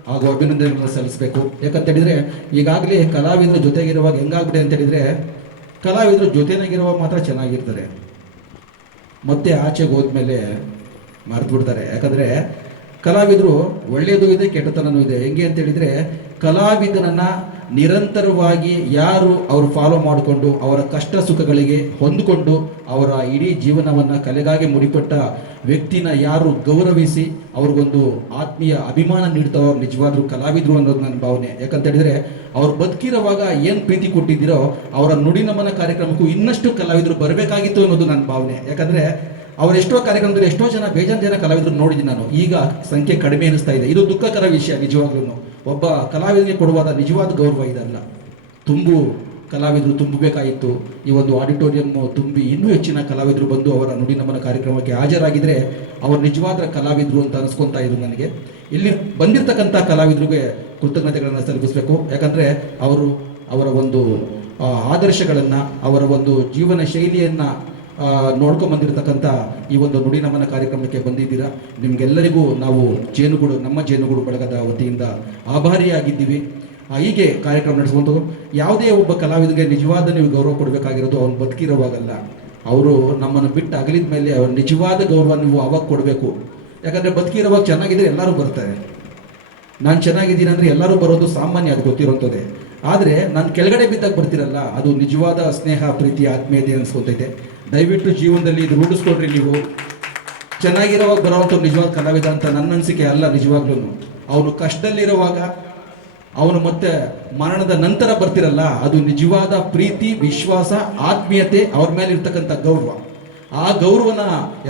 ಹಾಗೂ ಅಭಿನಂದನೆಗಳನ್ನು ಸಲ್ಲಿಸಬೇಕು. ಯಾಕಂತ ಹೇಳಿದರೆ ಈಗಾಗಲೇ ಕಲಾವಿದರ ಜೊತೆಗಿರುವಾಗ ಹೆಂಗಾಗ್ಬಿಟ್ಟೆ ಅಂತ ಹೇಳಿದರೆ, ಕಲಾವಿದರು ಜೊತೆನಾಗಿರುವಾಗ ಮಾತ್ರ ಚೆನ್ನಾಗಿರ್ತಾರೆ, ಮತ್ತೆ ಆಚೆಗೆ ಹೋದ್ಮೇಲೆ ಮರೆತು ಬಿಡ್ತಾರೆ. ಯಾಕಂದರೆ ಕಲಾವಿದರು ಒಳ್ಳೆಯದು ಇದೆ, ಕೆಟ್ಟತನೂ ಇದೆ. ಹೆಂಗೆ ಅಂತ ಹೇಳಿದರೆ, ಕಲಾವಿದನನ್ನು ನಿರಂತರವಾಗಿ ಯಾರು ಅವರು ಫಾಲೋ ಮಾಡಿಕೊಂಡು ಅವರ ಕಷ್ಟ ಸುಖಗಳಿಗೆ ಹೊಂದಿಕೊಂಡು ಅವರ ಇಡೀ ಜೀವನವನ್ನು ಕಲೆಗಾಗಿ ಮುಡಿಪಟ್ಟ ವ್ಯಕ್ತಿನ ಯಾರು ಗೌರವಿಸಿ ಅವ್ರಿಗೊಂದು ಆತ್ಮೀಯ ಅಭಿಮಾನ ನೀಡ್ತಾರೋ ನಿಜವಾದ್ರು ಕಲಾವಿದರು ಅನ್ನೋದು ನನ್ನ ಭಾವನೆ. ಯಾಕಂತ ಹೇಳಿದರೆ, ಅವ್ರು ಬದುಕಿರುವಾಗ ಏನು ಪ್ರೀತಿ ಕೊಟ್ಟಿದ್ದೀರೋ ಅವರ ನುಡಿ ನಮನ ಕಾರ್ಯಕ್ರಮಕ್ಕೂ ಇನ್ನಷ್ಟು ಕಲಾವಿದರು ಬರಬೇಕಾಗಿತ್ತು ಅನ್ನೋದು ನನ್ನ ಭಾವನೆ. ಯಾಕಂದರೆ ಅವ್ರು ಎಷ್ಟೋ ಕಾರ್ಯಕ್ರಮದಲ್ಲಿ ಎಷ್ಟೋ ಬೇಜಾನ್ ಜನ ಕಲಾವಿದರು ನೋಡಿದ್ದೀನಿ ನಾನು. ಈಗ ಸಂಖ್ಯೆ ಕಡಿಮೆ ಅನಿಸ್ತಾ ಇದೆ. ಇದು ದುಃಖಕರ ವಿಷಯ. ನಿಜವಾಗ್ಲೂ ಒಬ್ಬ ಕಲಾವಿದನಿಗೆ ಕೊಡುವಾದ ನಿಜವಾದ ಗೌರವ ಇದಲ್ಲ. ಕಲಾವಿದರು ತುಂಬಬೇಕಾಗಿತ್ತು. ಈ ಒಂದು ಆಡಿಟೋರಿಯಂ ತುಂಬಿ ಇನ್ನೂ ಹೆಚ್ಚಿನ ಕಲಾವಿದರು ಬಂದು ಅವರ ನುಡಿ ನಮನ ಕಾರ್ಯಕ್ರಮಕ್ಕೆ ಹಾಜರಾಗಿದ್ದರೆ ಅವರು ನಿಜವಾದ ಕಲಾವಿದರು ಅಂತ ಅನಿಸ್ಕೊತಾ ಇದ್ರು ನನಗೆ. ಇಲ್ಲಿ ಬಂದಿರತಕ್ಕಂಥ ಕಲಾವಿದರಿಗೆ ಕೃತಜ್ಞತೆಗಳನ್ನು ಸಲ್ಲಿಸಬೇಕು. ಯಾಕಂದರೆ ಅವರ ಒಂದು ಆದರ್ಶಗಳನ್ನು, ಅವರ ಒಂದು ಜೀವನ ಶೈಲಿಯನ್ನು ನೋಡ್ಕೊಂಬಂದಿರತಕ್ಕಂಥ ಈ ಒಂದು ನುಡಿ ನಮನ ಕಾರ್ಯಕ್ರಮಕ್ಕೆ ಬಂದಿದ್ದೀರಾ. ನಿಮಗೆಲ್ಲರಿಗೂ ನಾವು ನಮ್ಮ ಜೇನುಗೂಡು ಬಳಗದ ವತಿಯಿಂದ ಆಭಾರಿಯಾಗಿದ್ದೀವಿ. ಹೀಗೆ ಕಾರ್ಯಕ್ರಮ ನಡೆಸುವಂಥದ್ದು. ಯಾವುದೇ ಒಬ್ಬ ಕಲಾವಿದರಿಗೆ ನಿಜವಾದ ನೀವು ಗೌರವ ಕೊಡಬೇಕಾಗಿರೋದು ಅವ್ನು ಬದುಕಿರೋವಾಗಲ್ಲ. ಅವರು ನಮ್ಮನ್ನು ಬಿಟ್ಟು ಅಗಲಿದ ಮೇಲೆ ಅವ್ರ ನಿಜವಾದ ಗೌರವ ನೀವು ಅವಾಗ ಕೊಡಬೇಕು. ಯಾಕಂದರೆ ಬದುಕಿರುವಾಗ ಚೆನ್ನಾಗಿದ್ರೆ ಎಲ್ಲರೂ ಬರ್ತಾರೆ. ನಾನು ಚೆನ್ನಾಗಿದ್ದೀನಿ ಅಂದರೆ ಎಲ್ಲರೂ ಬರೋದು ಸಾಮಾನ್ಯ, ಅದು ಗೊತ್ತಿರೋಂಥದ್ದೇ. ಆದರೆ ನಾನು ಕೆಳಗಡೆ ಬಿದ್ದಾಗ ಬರ್ತಿರಲ್ಲ, ಅದು ನಿಜವಾದ ಸ್ನೇಹ, ಪ್ರೀತಿ, ಆತ್ಮೀಯತೆ ಅನ್ಸ್ಕೊತೈತೆ. ದಯವಿಟ್ಟು ಜೀವನದಲ್ಲಿ ಇದು ರೂಢಿಸ್ಕೊಡ್ರಿ. ನೀವು ಚೆನ್ನಾಗಿರೋವಾಗ ಬರೋವಂಥ ನಿಜವಾದ ಕಲಾವಿದ ಅಂತ ನನ್ನ ಅನಿಸಿಕೆ ಅಲ್ಲ. ನಿಜವಾಗ್ಲೂ ಅವನು ಕಷ್ಟದಲ್ಲಿರುವಾಗ, ಅವನು ಮತ್ತೆ ಮರಣದ ನಂತರ ಬರ್ತಿರಲ್ಲ, ಅದು ನಿಜವಾದ ಪ್ರೀತಿ, ವಿಶ್ವಾಸ, ಆತ್ಮೀಯತೆ, ಅವ್ರ ಮೇಲೆ ಇರ್ತಕ್ಕಂಥ ಗೌರವ. ಆ ಗೌರವನ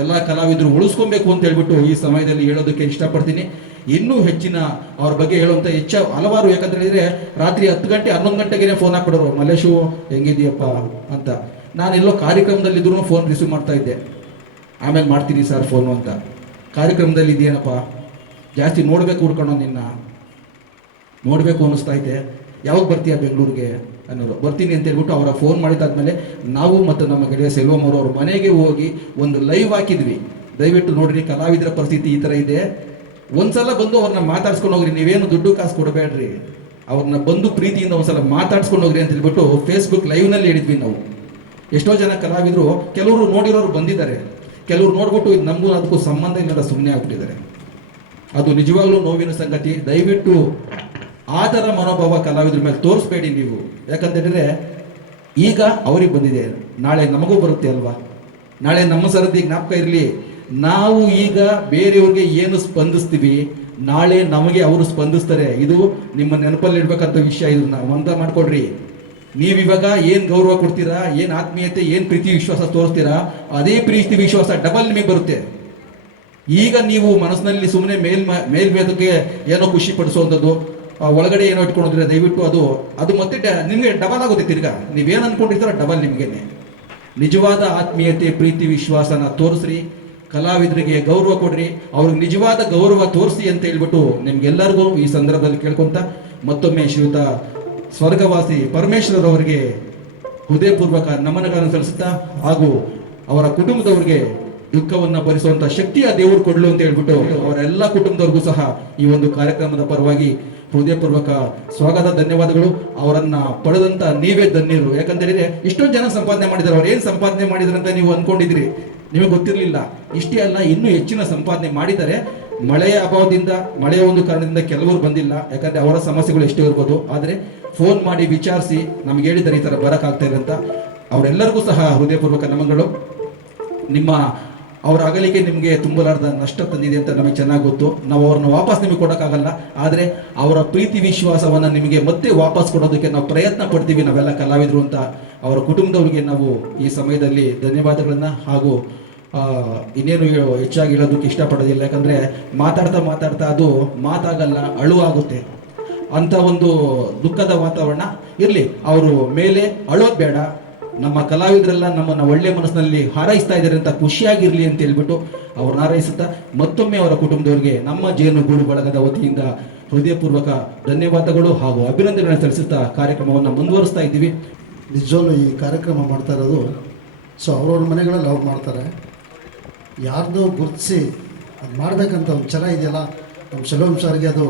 ಎಲ್ಲ ಕಲಾವಿದರು ಉಳಿಸ್ಕೊಬೇಕು ಅಂತ ಹೇಳ್ಬಿಟ್ಟು ಈ ಸಮಯದಲ್ಲಿ ಹೇಳೋದಕ್ಕೆ ಇಷ್ಟಪಡ್ತೀನಿ. ಇನ್ನೂ ಹೆಚ್ಚಿನ ಅವ್ರ ಬಗ್ಗೆ ಹೇಳುವಂಥ ಹಲವಾರು, ಯಾಕಂತ ಹೇಳಿದ್ರೆ ರಾತ್ರಿ 10 ಗಂಟೆ 11 ಗಂಟೆಗೆ ಫೋನ್ ಹಾಕ್ಬಿಡೋರು, ಮಲ್ಲೇಶು ಹೆಂಗಿದೆಯಪ್ಪ ಅಂತ. ನಾನೆಲ್ಲೋ ಕಾರ್ಯಕ್ರಮದಲ್ಲಿದ್ದರೂ ಫೋನ್ ರಿಸೀವ್ ಮಾಡ್ತಾ ಇದ್ದೆ. ಆಮೇಲೆ ಮಾಡ್ತೀನಿ ಸರ್ ಫೋನು ಅಂತ. ಕಾರ್ಯಕ್ರಮದಲ್ಲಿ ಇದೆಯೇನಪ್ಪ, ಜಾಸ್ತಿ ನೋಡಬೇಕು ಹುಡ್ಕೊಂಡು, ನಿನ್ನ ನೋಡಬೇಕು ಅನ್ನಿಸ್ತಾ ಇದೆ, ಯಾವಾಗ ಬರ್ತೀಯ ಬೆಂಗಳೂರಿಗೆ ಅನ್ನೋರು. ಬರ್ತೀನಿ ಅಂತ ಹೇಳ್ಬಿಟ್ಟು ಅವರ ಫೋನ್ ಮಾಡಿದಾದ್ಮೇಲೆ ನಾವು ಮತ್ತು ನಮ್ಮ ಗೆಳೆಯ ಸೆಲ್ವಮ್ ಅವರು ಅವ್ರ ಮನೆಗೆ ಹೋಗಿ ಒಂದು ಲೈವ್ ಹಾಕಿದ್ವಿ. ದಯವಿಟ್ಟು ನೋಡ್ರಿ, ಕಲಾವಿದರ ಪರಿಸ್ಥಿತಿ ಈ ಥರ ಇದೆ. ಒಂದ್ಸಲ ಬಂದು ಅವ್ರನ್ನ ಮಾತಾಡ್ಸ್ಕೊಂಡು ಹೋಗ್ರಿ, ನೀವೇನು ದುಡ್ಡು ಕಾಸು ಕೊಡಬೇಡ್ರಿ, ಅವ್ರನ್ನ ಬಂದು ಪ್ರೀತಿಯಿಂದ ಒಂದ್ಸಲ ಮಾತಾಡ್ಸ್ಕೊಂಡು ಹೋಗ್ರಿ ಅಂತ ಹೇಳ್ಬಿಟ್ಟು ಫೇಸ್ಬುಕ್ ಲೈವ್ನಲ್ಲಿ ಹೇಳಿದ್ವಿ ನಾವು. ಎಷ್ಟೋ ಜನ ಕಲಾವಿದರು, ಕೆಲವರು ನೋಡಿರೋರು ಬಂದಿದ್ದಾರೆ, ಕೆಲವರು ನೋಡ್ಬಿಟ್ಟು ಇದು ನಮಗೂ ಅದಕ್ಕೂ ಸಂಬಂಧ ಇಲ್ಲ ಸುಮ್ಮನೆ ಆಗ್ಬಿಟ್ಟಿದ್ದಾರೆ. ಅದು ನಿಜವಾಗ್ಲೂ ನೋವಿನ ಸಂಗತಿ. ದಯವಿಟ್ಟು ಆ ಥರ ಮನೋಭಾವ ಕಲಾವಿದ್ರ ಮೇಲೆ ತೋರಿಸ್ಬೇಡಿ ನೀವು. ಯಾಕಂತೇಳಿದ್ರೆ ಈಗ ಅವ್ರಿಗೆ ಬಂದಿದೆ, ನಾಳೆ ನಮಗೂ ಬರುತ್ತೆ ಅಲ್ವಾ. ನಾಳೆ ನಮ್ಮ ಸರದಿ ಜ್ಞಾಪಕ ಇರಲಿ, ನಾವು ಈಗ ಬೇರೆಯವ್ರಿಗೆ ಏನು ಸ್ಪಂದಿಸ್ತೀವಿ, ನಾಳೆ ನಮಗೆ ಅವರು ಸ್ಪಂದಿಸ್ತಾರೆ. ಇದು ನಿಮ್ಮ ನೆನಪಲ್ಲಿ ಇಡ್ಬೇಕಂತ ವಿಷಯ. ಇದನ್ನ ಮಂದ ಮಾಡ್ಕೊಡ್ರಿ. ನೀವಿವಾಗ ಏನು ಗೌರವ ಕೊಡ್ತೀರಾ, ಏನು ಆತ್ಮೀಯತೆ, ಏನು ಪ್ರೀತಿ ವಿಶ್ವಾಸ ತೋರಿಸ್ತೀರಾ, ಅದೇ ಪ್ರೀತಿ ವಿಶ್ವಾಸ ಡಬಲ್ ನಿಮಗೆ ಬರುತ್ತೆ. ಈಗ ನೀವು ಮನಸ್ಸಿನಲ್ಲಿ ಸುಮ್ಮನೆ ಮೇಲ್ಮೇದಕ್ಕೆ ಏನೋ ಖುಷಿ ಪಡಿಸುವಂಥದ್ದು, ಒಳಗಡೆ ಏನೋ ಇಟ್ಕೊಂಡಿದ್ರೆ ದಯವಿಟ್ಟು ಅದು ಮತ್ತೆ ನಿಮಗೆ ಡಬಲ್ ಆಗುತ್ತೆ. ತಿರ್ಗಾ ನೀವೇನು ಅನ್ಕೊಂಡಿರ್ತಾರ ಡಬಲ್ ನಿಮಗೇನೆ. ನಿಜವಾದ ಆತ್ಮೀಯತೆ, ಪ್ರೀತಿ, ವಿಶ್ವಾಸನ ತೋರಿಸ್ರಿ. ಕಲಾವಿದರಿಗೆ ಗೌರವ ಕೊಡ್ರಿ, ಅವ್ರಿಗೆ ನಿಜವಾದ ಗೌರವ ತೋರಿಸಿ ಅಂತ ಹೇಳ್ಬಿಟ್ಟು ನಿಮ್ಗೆಲ್ಲರಿಗೂ ಈ ಸಂದರ್ಭದಲ್ಲಿ ಕೇಳ್ಕೊಂತ ಮತ್ತೊಮ್ಮೆ ಶ್ರೀಯುತ ಸ್ವರ್ಗವಾಸಿ ಪರಮೇಶ್ವರ್ ಅವರಿಗೆ ಹೃದಯಪೂರ್ವಕ ನಮನಗಳನ್ನು ಸಲ್ಲಿಸುತ್ತಾ, ಹಾಗೂ ಅವರ ಕುಟುಂಬದವರಿಗೆ ದುಃಖವನ್ನು ಭರಿಸುವಂತ ಶಕ್ತಿಯ ದೇವರು ಕೊಡ್ಲು ಅಂತ ಹೇಳ್ಬಿಟ್ಟು ಅವರೆಲ್ಲ ಕುಟುಂಬದವ್ರಿಗೂ ಸಹ ಈ ಒಂದು ಕಾರ್ಯಕ್ರಮದ ಪರವಾಗಿ ಹೃದಯಪೂರ್ವಕ ಸ್ವಾಗತ, ಧನ್ಯವಾದಗಳು. ಅವರನ್ನ ಪಡೆದಂತ ನೀವೇ ಧನ್ಯರು. ಯಾಕಂತೇಳಿದ್ರೆ ಇಷ್ಟೊಂದು ಜನ ಸಂಪಾದನೆ ಮಾಡಿದ್ದಾರೆ. ಅವ್ರು ಏನು ಸಂಪಾದನೆ ಮಾಡಿದ್ರು ಅಂತ ನೀವು ಅನ್ಕೊಂಡಿದ್ರಿ, ನಿಮಗೆ ಗೊತ್ತಿರಲಿಲ್ಲ. ಇಷ್ಟೇ ಅಲ್ಲ, ಇನ್ನೂ ಹೆಚ್ಚಿನ ಸಂಪಾದನೆ ಮಾಡಿದ್ದಾರೆ. ಮಳೆಯ ಅಭಾವದಿಂದ, ಮಳೆಯ ಒಂದು ಕಾರಣದಿಂದ ಕೆಲವರು ಬಂದಿಲ್ಲ, ಯಾಕಂದ್ರೆ ಅವರ ಸಮಸ್ಯೆಗಳು ಎಷ್ಟೇ ಇರ್ಬೋದು. ಆದರೆ ಫೋನ್ ಮಾಡಿ ವಿಚಾರಿಸಿ ನಮ್ಗೆ ಹೇಳಿದ್ದಾರೆ ಈ ಥರ ಬರೋಕ್ಕಾಗ್ತಾ ಇದೆ ಅಂತ. ಅವರೆಲ್ಲರಿಗೂ ಸಹ ಹೃದಯಪೂರ್ವಕ ನಮನಗಳು. ಅವರ ಅಗಲಿಕೆ ನಿಮಗೆ ತುಂಬಲಾರ್ದ ನಷ್ಟ ತಂದಿದೆ ಅಂತ ನಮಗೆ ಚೆನ್ನಾಗಿ ಗೊತ್ತು. ನಾವು ಅವ್ರನ್ನ ವಾಪಸ್ ನಿಮಗೆ ಕೊಡೋಕ್ಕಾಗಲ್ಲ, ಆದರೆ ಅವರ ಪ್ರೀತಿ ವಿಶ್ವಾಸವನ್ನು ನಿಮಗೆ ಮತ್ತೆ ವಾಪಸ್ ಕೊಡೋದಕ್ಕೆ ನಾವು ಪ್ರಯತ್ನ ಪಡ್ತೀವಿ, ನಾವೆಲ್ಲ ಕಲಾವಿದರು ಅಂತ ಅವರ ಕುಟುಂಬದವರಿಗೆ ನಾವು ಈ ಸಮಯದಲ್ಲಿ ಧನ್ಯವಾದಗಳನ್ನು ಹಾಗೂ ಇನ್ನೇನು ಹೆಚ್ಚಾಗಿ ಹೇಳೋದಕ್ಕೆ ಇಷ್ಟಪಡೋದಿಲ್ಲ. ಯಾಕಂದರೆ ಮಾತಾಡ್ತಾ ಅದು ಮಾತಾಗಲ್ಲ, ಅಳುವಾಗುತ್ತೆ. ಅಂಥ ಒಂದು ದುಃಖದ ವಾತಾವರಣ ಇರಲಿ. ಅವರು ಮೇಲೆ ಅಳೋದು ಬೇಡ, ನಮ್ಮ ಕಲಾವಿದರೆಲ್ಲ ನಮ್ಮನ್ನು ಒಳ್ಳೆ ಮನಸ್ಸಿನಲ್ಲಿ ಹಾರೈಸ್ತಾ ಇದ್ದಾರೆ ಅಂತ ಖುಷಿಯಾಗಿರಲಿ ಅಂತ ಹೇಳ್ಬಿಟ್ಟು ಅವ್ರನ್ನ ಹಾರೈಸುತ್ತಾ ಮತ್ತೊಮ್ಮೆ ಅವರ ಕುಟುಂಬದವರಿಗೆ ನಮ್ಮ ಜೇನುಗೂಡು ಬಳಗದ ವತಿಯಿಂದ ಹೃದಯಪೂರ್ವಕ ಧನ್ಯವಾದಗಳು ಹಾಗೂ ಅಭಿನಂದನೆಗಳನ್ನು ಸಲ್ಲಿಸುತ್ತಾ ಕಾರ್ಯಕ್ರಮವನ್ನು ಮುಂದುವರಿಸ್ತಾ ಇದ್ದೀವಿ. ನಿಜವಾಗ್ಲೂ ಈ ಕಾರ್ಯಕ್ರಮ ಮಾಡ್ತಾ ಇರೋದು ಅವ್ರವ್ರ ಮನೆಗಳಲ್ಲಿ ಅವ್ರು ಮಾಡ್ತಾರೆ. ಯಾರ್ದೋ ಗುರುತಿಸಿ ಅದು ಮಾಡಬೇಕಂತ ಒಂದು ಛಲ ಇದೆಯಲ್ಲ, ನಮ್ಮ ಸೆಲ್ವಂ ಸರ್ಗೆ ಅದು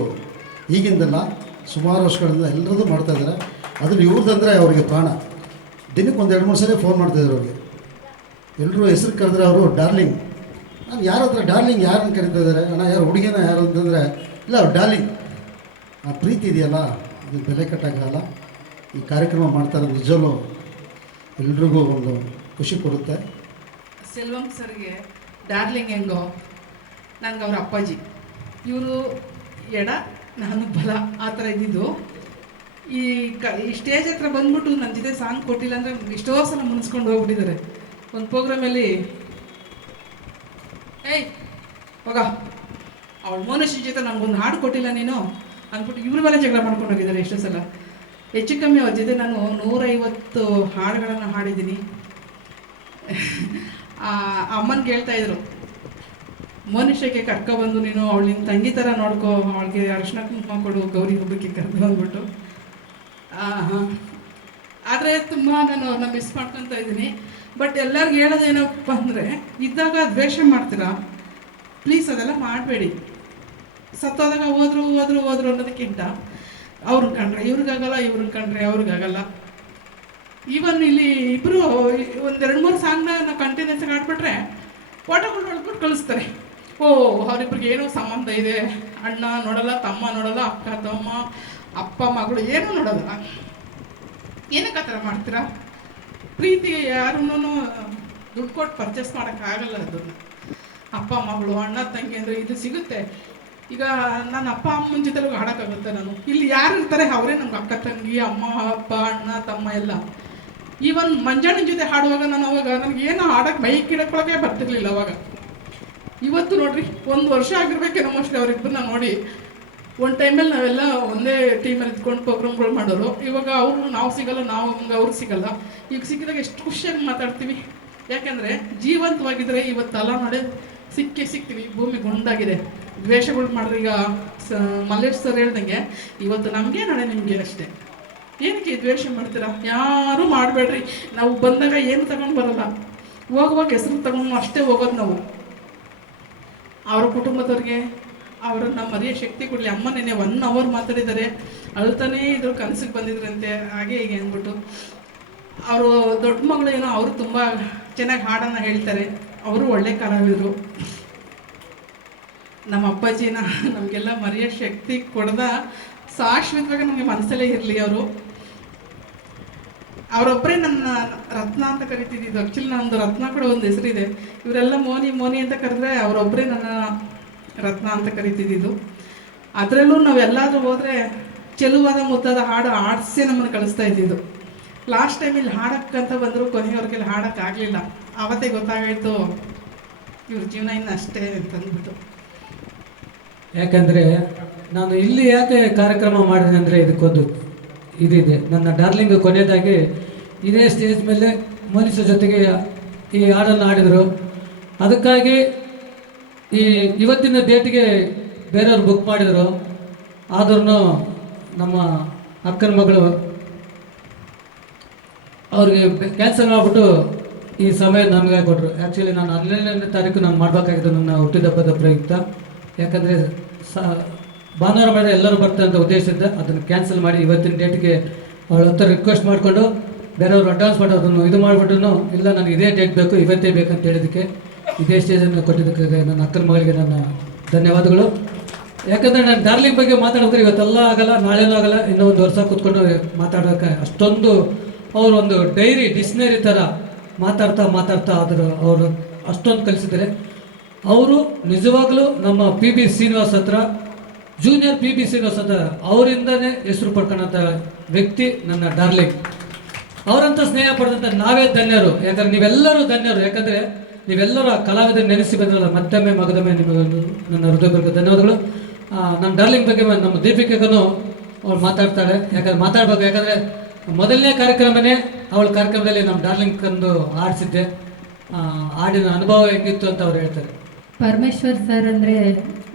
ಈಗಿಂದಲ್ಲ, ಸುಮಾರು ವರ್ಷಗಳಿಂದ ಎಲ್ಲರದ್ದು ಮಾಡ್ತಾಯಿದ್ದಾರೆ. ಅದ್ರಲ್ಲಿ ಇವ್ರದ್ದಂದರೆ ಅವರಿಗೆ ಪ್ರಾಣ. ದಿನಕ್ಕೆ 2-3 ಸರಿ ಫೋನ್ ಮಾಡ್ತಾಯಿದ್ರು ಅವ್ರಿಗೆ. ಎಲ್ಲರೂ ಹೆಸರು ಕರೆದ್ರೆ ಅವರು ಡಾರ್ಲಿಂಗ್. ನಾನು ಯಾರ ಹತ್ರ ಡಾರ್ಲಿಂಗ್ ಯಾರನ್ನು ಕರೀತಾ ಇದ್ದಾರೆ, ಅಣ್ಣ ಯಾರು ಹುಡುಗಿನ ಯಾರು ಅಂತಂದರೆ ಇಲ್ಲ ಅವ್ರು ಡಾರ್ಲಿಂಗ್. ಆ ಪ್ರೀತಿ ಇದೆಯಲ್ಲ, ಅದು ಬೆಲೆ ಕಟ್ಟೋಕ್ಕಾಗಲ್ಲ. ಈ ಕಾರ್ಯಕ್ರಮ ಮಾಡ್ತಾರೆ ನಿಜವೂ ಎಲ್ರಿಗೂ ಒಂದು ಖುಷಿ ಕೊಡುತ್ತೆ. ಸೆಲ್ವಂ ಸರ್ಗೆ ಡಾರ್ಲಿಂಗ್ ಹೆಂಗೋ, ನನಗೆ ಅವ್ರ ಅಪ್ಪಾಜಿ. ಇವರು ಎಡ, ನಾನು ಬಲ, ಆ ಥರ ಇದ್ದಿದ್ದು. ಈ ಸ್ಟೇಜ್ ಹತ್ರ ಬಂದ್ಬಿಟ್ಟು ನನ್ನ ಜೊತೆ ಸಾಂಗ್ ಕೊಟ್ಟಿಲ್ಲ ಅಂದರೆ ಎಷ್ಟೋ ಸಲ ಮುನ್ಸ್ಕೊಂಡು ಹೋಗ್ಬಿಟ್ಟಿದ್ದಾರೆ. ಒಂದು ಪ್ರೋಗ್ರಾಮಲ್ಲಿ ಏಯ್ ಹೋಗ, ಅವಳ ಮೋನೇಶಿ ಜೊತೆ ನನಗೊಂದು ಹಾಡು ಕೊಟ್ಟಿಲ್ಲ ನೀನು ಅಂದ್ಬಿಟ್ಟು ಇವ್ರ ಮೇಲೆ ಜಗಳ ಮಾಡ್ಕೊಂಡು ಹೋಗಿದ್ದಾರೆ ಎಷ್ಟೋ ಸಲ. ಹೆಚ್ಚು ಕಮ್ಮಿ ಅವ್ರ ಜೊತೆ ನಾನು 150 ಹಾಡುಗಳನ್ನು ಹಾಡಿದ್ದೀನಿ. ಅಮ್ಮನಿಗೆ ಹೇಳ್ತಾಯಿದ್ರು, ಮೋನಿಷಕ್ಕೆ ಕರ್ಕೊಬಂದು ನೀನು ಅವಳು ನಿನ್ನ ತಂಗಿ ಥರ ನೋಡ್ಕೋ, ಅವಳಿಗೆ ಅರ್ಶಿನ ಕುಂಕುಮ ಕೊಡು, ಗೌರಿ ಹಬ್ಬಕ್ಕೆ ಕರೆದು ಅಂದ್ಬಿಟ್ಟು. ಆದರೆ ತುಂಬ ನಾನು ಅವ್ರನ್ನ ಮಿಸ್ ಮಾಡ್ಕೊತಾ ಇದ್ದೀನಿ. ಬಟ್ ಎಲ್ಲರಿಗೂ ಹೇಳೋದೇನಪ್ಪ ಅಂದರೆ, ಇದ್ದಾಗ ದ್ವೇಷ ಮಾಡ್ತೀರಾ, ಪ್ಲೀಸ್ ಅದೆಲ್ಲ ಮಾಡಬೇಡಿ. ಸತ್ತೋದಾಗ ಹೋದ್ರು ಅನ್ನೋದಕ್ಕಿಂತ ಅವ್ರನ್ನ ಕಂಡ್ರೆ ಇವ್ರಿಗಾಗಲ್ಲ, ಇವ್ರನ್ನ ಕಂಡ್ರೆ ಅವ್ರಿಗಾಗಲ್ಲ. ಈವನ್ ಇಲ್ಲಿ ಇಬ್ಬರು 1-2-3 ಸಾಂಗ್ನ ನಾವು ಕಂಟಿನ್ಯೂಸ್ ಆಗಿ ಆಡ್ಬಿಟ್ರೆ ಫೋಟೋಗಳು ನೋಡ್ಬಿಟ್ಟು ಕಳಿಸ್ತಾರೆ. ಓ ಅವರಿಬ್ರಿಗೆ ಏನೋ ಸಂಬಂಧ ಇದೆ, ಅಣ್ಣ ನೋಡಲ್ಲ, ತಮ್ಮ ನೋಡಲ್ಲ, ಅಕ್ಕ ತಮ್ಮ, ಅಪ್ಪ ಮಗಳು ಏನೂ ನೋಡಲ್ಲ. ಏನಕ್ಕೆ ಆ ಥರ ಮಾಡ್ತೀರಾ? ಪ್ರೀತಿಗೆ ಯಾರನ್ನೂ ದುಡ್ಡು ಕೊಟ್ಟು ಪರ್ಚೇಸ್ ಮಾಡೋಕ್ಕಾಗಲ್ಲ. ಅದನ್ನು ಅಪ್ಪ ಮಗಳು, ಅಣ್ಣ ತಂಗಿ ಅಂದರೆ ಇದು ಸಿಗುತ್ತೆ. ಈಗ ನನ್ನ ಅಪ್ಪ ಅಮ್ಮನ ಜೊತೆಲೂ ಆಡೋಕ್ಕಾಗುತ್ತೆ. ನಾನು ಇಲ್ಲಿ ಯಾರು ಇರ್ತಾರೆ ಅವರೇ ನಮ್ಗೆ ಅಕ್ಕ ತಂಗಿ, ಅಮ್ಮ ಅಪ್ಪ ಅಣ್ಣ ತಮ್ಮ ಎಲ್ಲ. ಈವನ್ ಮಂಜಣ್ಣನ ಜೊತೆ ಹಾಡುವಾಗ ನಾನು ಅವಾಗ ನನಗೇನು ಹಾಡೋಕ್ಕೆ ಮೈಕ್ ಹಿಡ್ಕೊಳಕ್ಕೆ ಬರ್ತಿರ್ಲಿಲ್ಲ ಅವಾಗ. ಇವತ್ತು ನೋಡ್ರಿ 1 ವರ್ಷ ಆಗಿರ್ಬೇಕೇನೋ ಮೋಸ್ಟ್ಲಿ ಅವರಿಬ್ಬರನ್ನ ನೋಡಿ. ಒಂದು ಟೈಮಲ್ಲಿ ನಾವೆಲ್ಲ ಒಂದೇ ಟೀಮಲ್ಲಿ ಇದ್ಕೊಂಡು ಪ್ರೋಗ್ರಾಮ್ಗಳು ಮಾಡೋರು. ಇವಾಗ ನಾವು ಸಿಗಲ್ಲ, ನಾವು ನಮ್ಗೆ ಅವ್ರು ಸಿಗಲ್ಲ. ಈಗ ಸಿಕ್ಕಿದಾಗ ಎಷ್ಟು ಖುಷಿಯಾಗಿ ಮಾತಾಡ್ತೀವಿ. ಯಾಕೆಂದರೆ ಜೀವಂತವಾಗಿದ್ದರೆ ಇವತ್ತಲ್ಲ ನೋಡಿ ಸಿಗ್ತೀವಿ. ಭೂಮಿ ಗುಂಡಾಗಿದೆ. ದ್ವೇಷಗಳು ಮಾಡಿದ್ರೆ ಈಗ ಮಲ್ಲೇಶ್ ಸರ್ ಹೇಳ್ದಂಗೆ ಇವತ್ತು ನಮಗೆ ನಾಳೆ ನಿಮಗೆ ಅಷ್ಟೇ. ಏನಕ್ಕೆ ದ್ವೇಷ ಮಾಡ್ತೀರಾ? ಯಾರೂ ಮಾಡಬೇಡ್ರಿ. ನಾವು ಬಂದಾಗ ಏನು ತಗೊಂಡು ಬರಲ್ಲ, ಹೋಗುವಾಗ ಹೆಸರು ತಗೊಂಡು ಅಷ್ಟೇ ಹೋಗೋದು ನಾವು. ಅವರ ಕುಟುಂಬದವ್ರಿಗೆ ಅವರನ್ನ ಮರೆಯೋ ಶಕ್ತಿ ಕೊಡಲಿ. ಅಮ್ಮ ನೆನೆ 1 hour ಮಾತಾಡಿದ್ದಾರೆ, ಅಳ್ತಾನೇ ಇದ್ರು, ಕನಸಿಗೆ ಬಂದಿದ್ರಂತೆ, ಹಾಗೆ ಹೀಗೆ ಅಂದ್ಬಿಟ್ಟು. ಅವರು ದೊಡ್ಡ ಮಗಳು ಏನೋ ಅವರು ತುಂಬ ಚೆನ್ನಾಗಿ ಹಾಡನ್ನು ಹೇಳ್ತಾರೆ. ಅವರು ಒಳ್ಳೆ ಕಲಾವಿದರು. ನಮ್ಮ ಅಪ್ಪಾಜಿನ ನಮಗೆಲ್ಲ ಮರೆಯೋ ಶಕ್ತಿ ಕೊಡ್ದ ಶಾಶ್ವತವಾಗಿ ನಮಗೆ ಮನಸ್ಸಲ್ಲೇ ಇರಲಿ. ಅವರೊಬ್ಬರೇ ನನ್ನ ರತ್ನ ಅಂತ ಕರಿತಿದ್ದು. ಆ್ಯಕ್ಚುಲಿ ನಮ್ಮದು ರತ್ನ ಕೂಡ ಒಂದು ಹೆಸರಿದೆ. ಇವರೆಲ್ಲ ಮೋನಿ ಅಂತ ಕರೆದ್ರೆ ಅವರೊಬ್ಬರೇ ನನ್ನ ರತ್ನ ಅಂತ ಕರಿತಿದ್ದು. ಅದರಲ್ಲೂ ನಾವೆಲ್ಲಾದರೂ ಹೋದರೆ ಚೆಲುವಾದ ಮುದ್ದಾದ ಹಾಡು ಆಡಿಸೇ ನಮ್ಮನ್ನು ಕಳಿಸ್ತಾ ಇದ್ದಿದ್ದು. ಲಾಸ್ಟ್ ಟೈಮ್ ಇಲ್ಲಿ ಹಾಡಕ್ಕಂತ ಬಂದರು, ಕೊನೆಯವರೆಗೆಲ್ಲ ಹಾಡೋಕ್ಕಾಗಲಿಲ್ಲ. ಆವತ್ತೇ ಗೊತ್ತಾಗಾಯಿತು ಇವ್ರ ಜೀವನ ಇನ್ನು ಅಷ್ಟೇ ಅಂತಂದ್ಬಿಟ್ಟು. ಯಾಕಂದರೆ ನಾನು ಇಲ್ಲಿ ಯಾಕೆ ಕಾರ್ಯಕ್ರಮ ಮಾಡಿದೆ ಅಂದರೆ ಇದಕ್ಕೊಂದು ಇದಿದೆ. ನನ್ನ ಡಾರ್ಲಿಂಗ್ ಕೊನೆಯದಾಗಿ ಇದೇ ಸ್ಟೇಜ್ ಮೇಲೆ ಮನುಷ್ಯ ಜೊತೆಗೆ ಈ ಹಾಡನ್ನು ಹಾಡಿದರು. ಅದಕ್ಕಾಗಿ ಇವತ್ತಿನ ಡೇಟಿಗೆ ಬೇರೆಯವ್ರು ಬುಕ್ ಮಾಡಿದರು. ಆದ್ರೂ ನಮ್ಮ ಅಕ್ಕನ ಮಗಳು ಅವ್ರಿಗೆ ಕ್ಯಾನ್ಸಲ್ ಮಾಡಿಬಿಟ್ಟು ಈ ಸಮಯ ನಮಗೆ ಕೊಟ್ಟರು. ಆ್ಯಕ್ಚುಲಿ ನಾನು 11ನೇ ತಾರೀಕು ನಾನು ಮಾಡಬೇಕಾಗಿದ್ದು ನನ್ನ ಹುಟ್ಟಿದಬ್ಬದ ಪ್ರಯುಕ್ತ. ಯಾಕಂದರೆ ಭಾನುವಾರ ಮಾಡಿದ್ರೆ ಎಲ್ಲರೂ ಬರ್ತಾರೆ ಅಂತ ಉದ್ದೇಶದಿಂದ ಅದನ್ನು ಕ್ಯಾನ್ಸಲ್ ಮಾಡಿ ಇವತ್ತಿನ ಡೇಟ್ಗೆ ಅವಳ ಹತ್ರ ರಿಕ್ವೆಸ್ಟ್ ಮಾಡಿಕೊಂಡು ಬೇರೆಯವರು ಅಡ್ವಾನ್ಸ್ ಮಾಡಿ ಅದನ್ನು ಇದು ಮಾಡಿಬಿಟ್ಟು ಇಲ್ಲ ನನಗೆ ಇದೇ ಡೇಟ್ ಬೇಕು, ಇವತ್ತೇ ಬೇಕಂತ ಹೇಳಿದ್ದಕ್ಕೆ ಇದೇ ಸ್ಟೇಜನ್ನು ಕೊಟ್ಟಿದ್ದಕ್ಕೆ ನನ್ನ ಅಕ್ಕನ ಮಗಳಿಗೆ ನನ್ನ ಧನ್ಯವಾದಗಳು. ಯಾಕಂದರೆ ನಾನು ಡಾರ್ಲಿಂಗ್ ಬಗ್ಗೆ ಮಾತಾಡಿದ್ರೆ ಇವತ್ತೆಲ್ಲ ಆಗಲ್ಲ, ನಾಳೆನೂ ಆಗಲ್ಲ, ಇನ್ನೂ 1 ವರ್ಷ ಕೂತ್ಕೊಂಡು ಮಾತಾಡೋಕ್ಕೆ ಅಷ್ಟೊಂದು ಅವರು ಒಂದು ಡೈರಿ ಡಿಕ್ಷ್ನರಿ ಥರ ಮಾತಾಡ್ತಾ ಆದರೂ ಅವರು ಅಷ್ಟೊಂದು ಕಲಿಸಿದ್ದಾರೆ. ಅವರು ನಿಜವಾಗ್ಲೂ ನಮ್ಮ PB ಶ್ರೀನಿವಾಸ್ ಹತ್ರ, ಜೂನಿಯರ್ PB ಶ್ರೀನಿವಾಸ್ ಹತ್ರ ಅವರಿಂದನೇ ಹೆಸರು ಪಡ್ಕೊಳ್ಳೋಂಥ ವ್ಯಕ್ತಿ ನನ್ನ ಡಾರ್ಲಿಂಗ್. ಅವರಂಥ ಸ್ನೇಹ ಪಡೆದಂಥ ನಾವೇ ಧನ್ಯರು. ಯಾಕಂದರೆ ನೀವೆಲ್ಲರೂ ಧನ್ಯರು. ಯಾಕಂದರೆ ನೀವೆಲ್ಲರೂ ಆ ಕಲಾವಿದರ ನೆನೆಸಿ ಬಂದ್ರಲ್ಲ, ಮತ್ತೊಮ್ಮೆ ಮಗದೊಮ್ಮೆ ನಿಮಗೆ ನನ್ನ ಹೃದಯಪೂರ್ವಕ ಧನ್ಯವಾದಗಳು. ನನ್ನ ಡಾರ್ಲಿಂಗ್ ಬಗ್ಗೆ ನಮ್ಮ ದೀಪಿಕೆಗೂ ಅವ್ರು ಮಾತಾಡ್ತಾರೆ. ಯಾಕಂದ್ರೆ ಮಾತಾಡ್ಬೇಕು. ಯಾಕಂದರೆ ಮೊದಲನೇ ಕಾರ್ಯಕ್ರಮನೇ ಅವಳ ಕಾರ್ಯಕ್ರಮದಲ್ಲಿ ನಮ್ಮ ಡಾರ್ಲಿಂಗ್ ಕಂದು ಆಡಿಸಿದ್ದೆ. ಹಾಡಿನ ಅನುಭವ ಹೆಂಗಿತ್ತು ಅಂತ ಅವ್ರು ಹೇಳ್ತಾರೆ. ಪರಮೇಶ್ವರ್ ಸರ್ ಅಂದರೆ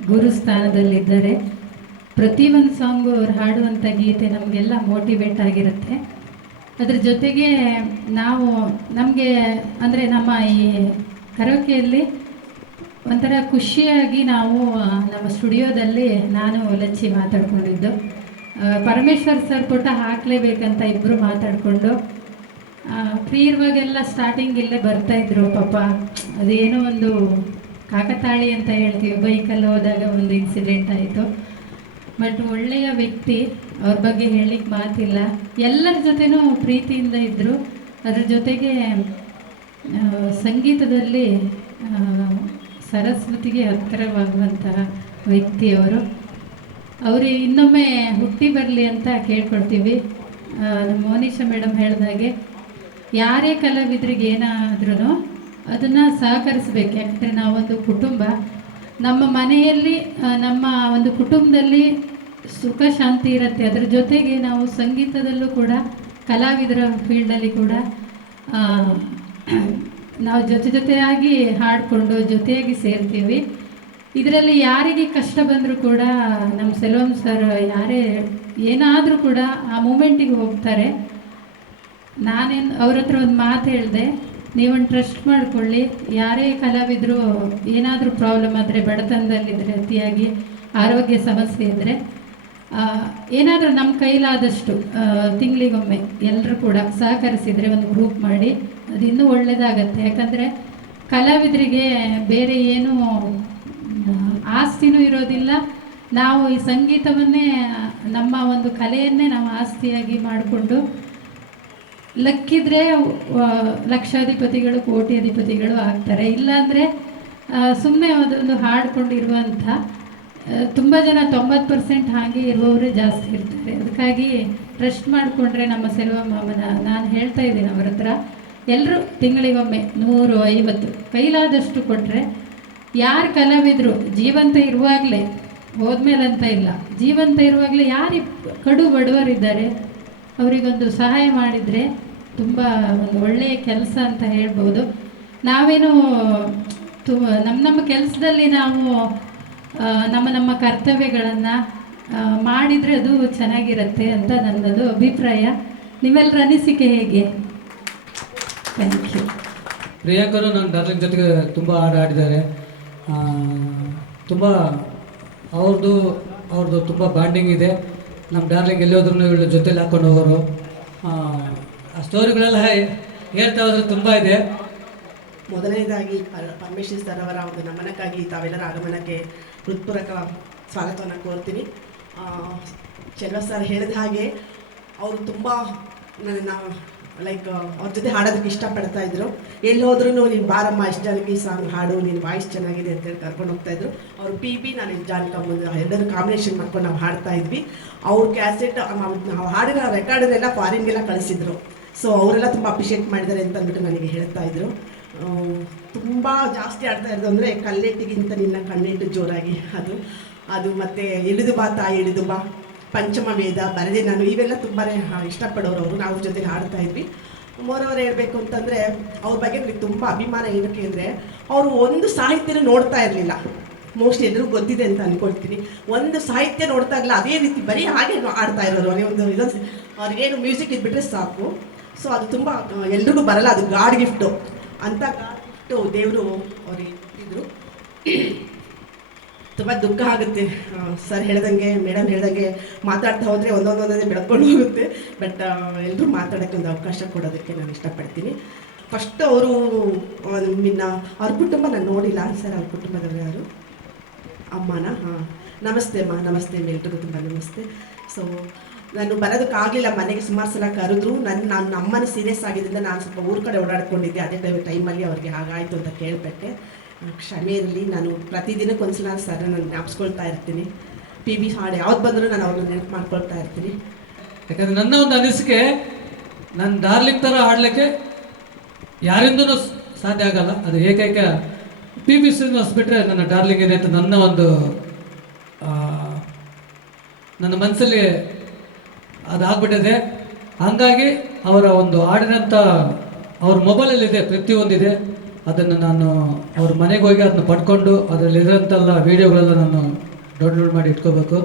ಗುರು ಸ್ಥಾನದಲ್ಲಿದ್ದಾರೆ. ಪ್ರತಿಯೊಂದು ಸಾಂಗು ಅವ್ರು ಹಾಡುವಂಥ ಗೀತೆ ನಮಗೆಲ್ಲ ಮೋಟಿವೇಟ್ ಆಗಿರುತ್ತೆ. ಅದ್ರ ಜೊತೆಗೆ ನಮಗೆ ಅಂದರೆ ನಮ್ಮ ಈ ಕರೋಕೆಯಲ್ಲಿ ಒಂಥರ ಖುಷಿಯಾಗಿ ನಾವು ನಮ್ಮ ಸ್ಟುಡಿಯೋದಲ್ಲಿ ನಾನು ಲಚ್ಚಿ ಮಾತಾಡ್ಕೊಂಡಿದ್ದು. ಪರಮೇಶ್ವರ್ ಸರ್ ಪುಟ ಹಾಕಲೇಬೇಕಂತ ಇಬ್ಬರು ಮಾತಾಡಿಕೊಂಡು ಫ್ರೀ ಇರುವಾಗೆಲ್ಲ ಸ್ಟಾರ್ಟಿಂಗ್ ಇಲ್ಲೇ ಬರ್ತಾಯಿದ್ರು. ಪಾಪ ಅದೇನೋ ಒಂದು ಕಾಕತಾಳಿ ಅಂತ ಹೇಳ್ತೀವಿ, ಬೈಕಲ್ಲಿ ಹೋದಾಗ ಒಂದು ಇನ್ಸಿಡೆಂಟ್ ಆಯಿತು. ಬಟ್ ಒಳ್ಳೆಯ ವ್ಯಕ್ತಿ, ಅವ್ರ ಬಗ್ಗೆ ಹೇಳಲಿಕ್ಕೆ ಮಾತಿಲ್ಲ. ಎಲ್ಲರ ಜೊತೆನೂ ಪ್ರೀತಿಯಿಂದ ಇದ್ದರು. ಅದ್ರ ಜೊತೆಗೆ ಸಂಗೀತದಲ್ಲಿ ಸರಸ್ವತಿಗೆ ಹತ್ತಿರವಾಗುವಂತಹ ವ್ಯಕ್ತಿಯವರು. ಅವರು ಇನ್ನೊಮ್ಮೆ ಹುಟ್ಟಿ ಬರಲಿ ಅಂತ ಕೇಳ್ಕೊಳ್ತೀವಿ. ನಮ್ಮ ಮೋನಿಶಾ ಮೇಡಮ್ ಹೇಳಿದಾಗೆ ಯಾರೇ ಕಲಾವಿದರಿಗೆ ಏನಾದ್ರೂ ಅದನ್ನು ಸಹಕರಿಸ್ಬೇಕು. ಯಾಕಂದರೆ ನಾವೊಂದು ಕುಟುಂಬ, ನಮ್ಮ ಮನೆಯಲ್ಲಿ ನಮ್ಮ ಒಂದು ಕುಟುಂಬದಲ್ಲಿ ಸುಖ ಶಾಂತಿ ಇರುತ್ತೆ. ಅದರ ಜೊತೆಗೆ ನಾವು ಸಂಗೀತದಲ್ಲೂ ಕೂಡ ಕಲಾವಿದರ ಫೀಲ್ಡಲ್ಲಿ ಕೂಡ ನಾವು ಜೊತೆಯಾಗಿ ಹಾಡಿಕೊಂಡು ಜೊತೆಯಾಗಿ ಸೇರ್ತೀವಿ. ಇದರಲ್ಲಿ ಯಾರಿಗೆ ಕಷ್ಟ ಬಂದರೂ ಕೂಡ ನಮ್ಮ ಸೆಲ್ವಂ ಸರ್ ಯಾರೇ ಏನಾದರೂ ಕೂಡ ಆ ಮೂಮೆಂಟಿಗೆ ಹೋಗ್ತಾರೆ. ನಾನೇನು ಅವ್ರ ಹತ್ರ ಒಂದು ಮಾತು ಹೇಳಿದೆ, ನೀವೊಂದು ಟ್ರಸ್ಟ್ ಮಾಡಿಕೊಳ್ಳಿ. ಯಾರೇ ಕಲಾವಿದರು ಏನಾದರೂ ಪ್ರಾಬ್ಲಮ್ ಆದರೆ, ಬಡತನದಲ್ಲಿದ್ದರೆ, ಅತಿಯಾಗಿ ಆರೋಗ್ಯ ಸಮಸ್ಯೆ ಇದ್ದರೆ, ಏನಾದರೂ ನಮ್ಮ ಕೈಲಾದಷ್ಟು ತಿಂಗಳಿಗೊಮ್ಮೆ ಎಲ್ಲರೂ ಕೂಡ ಸಹಕರಿಸಿದರೆ ಒಂದು ಗ್ರೂಪ್ ಮಾಡಿ ಅದು ಇನ್ನೂ ಒಳ್ಳೆಯದಾಗತ್ತೆ. ಯಾಕಂದರೆ ಕಲಾವಿದರಿಗೆ ಬೇರೆ ಏನೂ ಆಸ್ತಿನೂ ಇರೋದಿಲ್ಲ. ನಾವು ಈ ಸಂಗೀತವನ್ನೇ ನಮ್ಮ ಒಂದು ಕಲೆಯನ್ನೇ ನಾವು ಆಸ್ತಿಯಾಗಿ ಮಾಡಿಕೊಂಡು ಲಕ್ಕಿದ್ರೆ ಲಕ್ಷಾಧಿಪತಿಗಳು ಕೋಟ್ಯಾಧಿಪತಿಗಳು ಆಗ್ತಾರೆ. ಇಲ್ಲಾಂದರೆ ಸುಮ್ಮನೆ ಅದೊಂದು ಹಾಡ್ಕೊಂಡಿರುವಂಥ ತುಂಬ ಜನ 90% ಹಾಗೆ ಇರುವವರೇ ಜಾಸ್ತಿ ಇರ್ತಾರೆ. ಅದಕ್ಕಾಗಿ ಟ್ರಸ್ಟ್ ಮಾಡಿಕೊಂಡ್ರೆ ನಮ್ಮ ಸೆಲ್ವಮ್ಮನ ನಾನು ಹೇಳ್ತಾ ಇದ್ದೀನಿ ಅವರ ಹತ್ರ ಎಲ್ಲರೂ ತಿಂಗಳಿಗೊಮ್ಮೆ 150 ಕೈಲಾದಷ್ಟು ಕೊಟ್ಟರೆ ಯಾರು ಕಲಾವಿದರು ಜೀವಂತ ಇರುವಾಗಲೇ ಹೋದ್ಮೇಲೆ ಅಂತ ಇಲ್ಲ, ಜೀವಂತ ಇರುವಾಗಲೇ ಯಾರು ಕಡು ಬಡವರಿದ್ದಾರೆ ಅವರಿಗೊಂದು ಸಹಾಯ ಮಾಡಿದರೆ ತುಂಬ ಒಂದು ಒಳ್ಳೆಯ ಕೆಲಸ ಅಂತ ಹೇಳ್ಬೋದು. ನಾವೇನು ನಮ್ಮ ಕೆಲಸದಲ್ಲಿ ನಾವು ನಮ್ಮ ಕರ್ತವ್ಯಗಳನ್ನು ಮಾಡಿದರೆ ಅದು ಚೆನ್ನಾಗಿರುತ್ತೆ ಅಂತ ನನ್ನದು ಅಭಿಪ್ರಾಯ. ನಿಮ್ಮೆಲ್ಲರ ಅನಿಸಿಕೆ ಹೇಗೆ? Thank you. ಪ್ರಿಯಾಂಕರು ನನ್ನ ಡಾರ್ಲಿಂಗ್ ಜೊತೆಗೆ ತುಂಬ ಹಾಡು ಆಡಿದ್ದಾರೆ. ತುಂಬ ಅವ್ರದ್ದು ತುಂಬ ಬಾಂಡಿಂಗ್ ಇದೆ. ನಮ್ಮ ಡಾರ್ಲಿಂಗ್ ಎಲ್ಲಿ ಹೋದ್ರೂ ಇವಳ ಜೊತೆಲಿ ಹಾಕೊಂಡು ಹೋಗೋರು. ಆ ಸ್ಟೋರಿಗಳೆಲ್ಲ ಹೇಳ್ತಾ ಹೋದ್ರೆ ತುಂಬ ಇದೆ. ಮೊದಲನೇದಾಗಿ ಪರಮೇಶ್ವರ್ ಸರ್ ಅವರ ಒಂದು ನಮನಕ್ಕಾಗಿ ತಾವೆಲ್ಲರ ಆಗಮನಕ್ಕೆ ಹೃತ್ಪೂರ್ವಕ ಸ್ವಾಗತವನ್ನು ಕೋರ್ತೀನಿ. ಚೆಲ್ವ ಸರ್ ಹೇಳಿದ ಹಾಗೆ ಅವರು ತುಂಬ ನನ್ನ ಅವ್ರ ಜೊತೆ ಹಾಡೋದಕ್ಕೆ ಇಷ್ಟಪಡ್ತಾ ಇದ್ರು. ಎಲ್ಲಿ ಹೋದ್ರೂ ನೀನು ಬಾರಮ್ಮ ಇಷ್ಟು ಜನಕ್ಕೆ ಈ ಸಾಂಗ್ ಹಾಡು, ನಿನ್ನ ವಾಯ್ಸ್ ಚೆನ್ನಾಗಿದೆ ಅಂತೇಳಿ ಕರ್ಕೊಂಡು ಹೋಗ್ತಾಯಿದ್ರು. ಅವರು PB ನಾನು ಜಾನಕ ಮುಂದೆ ಎರಡನ್ನು ಕಾಂಬಿನೇಷನ್ ಮಾಡ್ಕೊಂಡು ನಾವು ಹಾಡ್ತಾ ಇದ್ವಿ. ಅವ್ರ ಕ್ಯಾಸೆಟ್ ನಾವು ಹಾಡಿರೋ ರೆಕಾರ್ಡನ್ನೆಲ್ಲ ಫಾರಿನ್ಗೆಲ್ಲ ಕಳಿಸಿದ್ರು. ಸೊ ಅವರೆಲ್ಲ ತುಂಬ ಅಪ್ರಿಷಿಯೇಟ್ ಮಾಡಿದ್ದಾರೆ ಅಂತ ಅಂದ್ಬಿಟ್ಟು ನನಗೆ ಹೇಳ್ತಾ ಇದ್ರು. ತುಂಬ ಜಾಸ್ತಿ ಆಡ್ತಾ ಇರೋದು ಅಂದರೆ ಕಲ್ಲೆಟ್ಟಿಗಿಂತ ನಿನ್ನ ಕಣ್ಣೆಟ್ಟು ಜೋರಾಗಿ ಅದು ಮತ್ತು ಇಳಿದು ಬಾ ತಾಯಿ ಇಳಿದು ಬಾ, ಪಂಚಮ ವೇದ ಬರದೆ ನಾನು, ಇವೆಲ್ಲ ತುಂಬಾ ಇಷ್ಟಪಡೋರು ಅವರು. ನಾವು ಜೊತೆಗೆ ಹಾಡ್ತಾ ಇದ್ವಿ. ಮೋರವರು ಹೇಳಬೇಕು ಅಂತಂದರೆ ಅವ್ರ ಬಗ್ಗೆ ನನಗೆ ತುಂಬ ಅಭಿಮಾನ. ಏನಕ್ಕೆ ಅಂದರೆ ಅವರು ಒಂದು ಸಾಹಿತ್ಯನ ನೋಡ್ತಾ ಇರಲಿಲ್ಲ. ಮೋಸ್ಟ್ಲಿ ಎಲ್ರಿಗೂ ಗೊತ್ತಿದೆ ಅಂತ ಅಂದ್ಕೊಳ್ತೀನಿ. ಒಂದು ಸಾಹಿತ್ಯ ನೋಡ್ತಾ ಇರಲಿಲ್ಲ, ಅದೇ ರೀತಿ ಬರೀ ಹಾಗೆ ಆಡ್ತಾ ಇರೋರು. ಇದೊಂದು ಅವ್ರಿಗೇನು ಮ್ಯೂಸಿಕ್ ಇದ್ಬಿಟ್ರೆ ಸಾಕು. ಸೊ ಅದು ತುಂಬ ಎಲ್ರಿಗೂ ಬರಲ್ಲ, ಅದು ಗಾಡ್ ಗಿಫ್ಟು ಅಂತ. ಗಾಡ್ ಗಿಫ್ಟು ದೇವರು ಅವ್ರಿಗೆ ಇಟ್ಟಿದ್ರು. ತುಂಬ ದುಃಖ ಆಗುತ್ತೆ ಸರ್ ಹೇಳ್ದಂಗೆ, ಮೇಡಮ್ ಹೇಳ್ದಂಗೆ ಮಾತಾಡ್ತಾ ಹೋದರೆ ಒಂದೊಂದೇ ಬೆಳ್ಕೊಂಡು ಹೋಗುತ್ತೆ. ಬಟ್ ಎಲ್ಲರೂ ಮಾತಾಡೋಕ್ಕೆ ಒಂದು ಅವಕಾಶ ಕೊಡೋದಕ್ಕೆ ನಾನು ಇಷ್ಟಪಡ್ತೀನಿ. ಫಸ್ಟ್ ಅವರು ಅವ್ರ ಕುಟುಂಬ ನಾನು ನೋಡಿಲ್ಲ ಸರ್. ಅವ್ರ ಕುಟುಂಬದವರು ಯಾರು? ಅಮ್ಮನ? ಹಾಂ, ನಮಸ್ತೆ ಅಮ್ಮ. ನಮಸ್ತೆ, ಎಲ್ರಿಗೂ ತುಂಬ ನಮಸ್ತೆ. ಸೊ ನಾನು ಬರೋದಕ್ಕಾಗಲಿಲ್ಲ, ಮನೆಗೆ ಸುಮಾರು ಸಲ ಕರೆದ್ರು. ನಾನು ಅಮ್ಮನ ಸೀರಿಯಸ್ ಆಗಿದ್ದರಿಂದ ನಾನು ಸ್ವಲ್ಪ ಊರ ಕಡೆ ಓಡಾಡ್ಕೊಂಡಿದ್ದೆ. ಅದೇ ಟೈಮಲ್ಲಿ ಅವ್ರಿಗೆ ಹಾಗಾಯಿತು ಅಂತ ಕೇಳಿಬಿಟ್ಟೆ. ಕ್ಷಮೆ ಇರಲಿ. ನಾನು ಪ್ರತಿದಿನಕ್ಕೆ ಒಂದ್ಸಲ ಸರ್ ನಾನು ಜ್ಞಾಪಿಸ್ಕೊಳ್ತಾ ಇರ್ತೀನಿ. PB ಹಾಡು ಯಾವ್ದು ಬಂದರೂ ನಾನು ಅವ್ರನ್ನ ನೆನಪು ಮಾಡ್ಕೊಳ್ತಾ ಇರ್ತೀನಿ. ಯಾಕಂದರೆ ನನ್ನ ಒಂದು ಅನಿಸಿಕೆ, ನನ್ನ ಡಾರ್ಲಿಂಗ್ ಥರ ಹಾಡಲಿಕ್ಕೆ ಯಾರಿಂದೂ ಸಾಧ್ಯ ಆಗಲ್ಲ. ಅದು ಏಕೈಕ PB ಶ್ರೀನಿವಾಸ್ ಬಿಟ್ಟರೆ ನನ್ನ ಡಾರ್ಲಿಂಗ್ ಇದೆ ಅಂತ ನನ್ನ ಒಂದು ನನ್ನ ಮನಸ್ಸಲ್ಲಿ ಅದಾಗ್ಬಿಟ್ಟಿದೆ. ಹಾಗಾಗಿ ಅವರ ಒಂದು ಹಾಡಿನಂಥ ಅವ್ರ ಮೊಬೈಲಲ್ಲಿದೆ, ಪ್ರತಿಯೊಂದಿದೆ. ಅದನ್ನು ನಾನು ಅವ್ರ ಮನೆಗೆ ಹೋಗಿ ಅದನ್ನು ಪಡ್ಕೊಂಡು ಅದರಲ್ಲಿರೋಂಥಲ್ಲ ವೀಡಿಯೋಗಳೆಲ್ಲ ನಾನು ಡೌನ್ಲೋಡ್ ಮಾಡಿ ಇಟ್ಕೋಬೇಕು.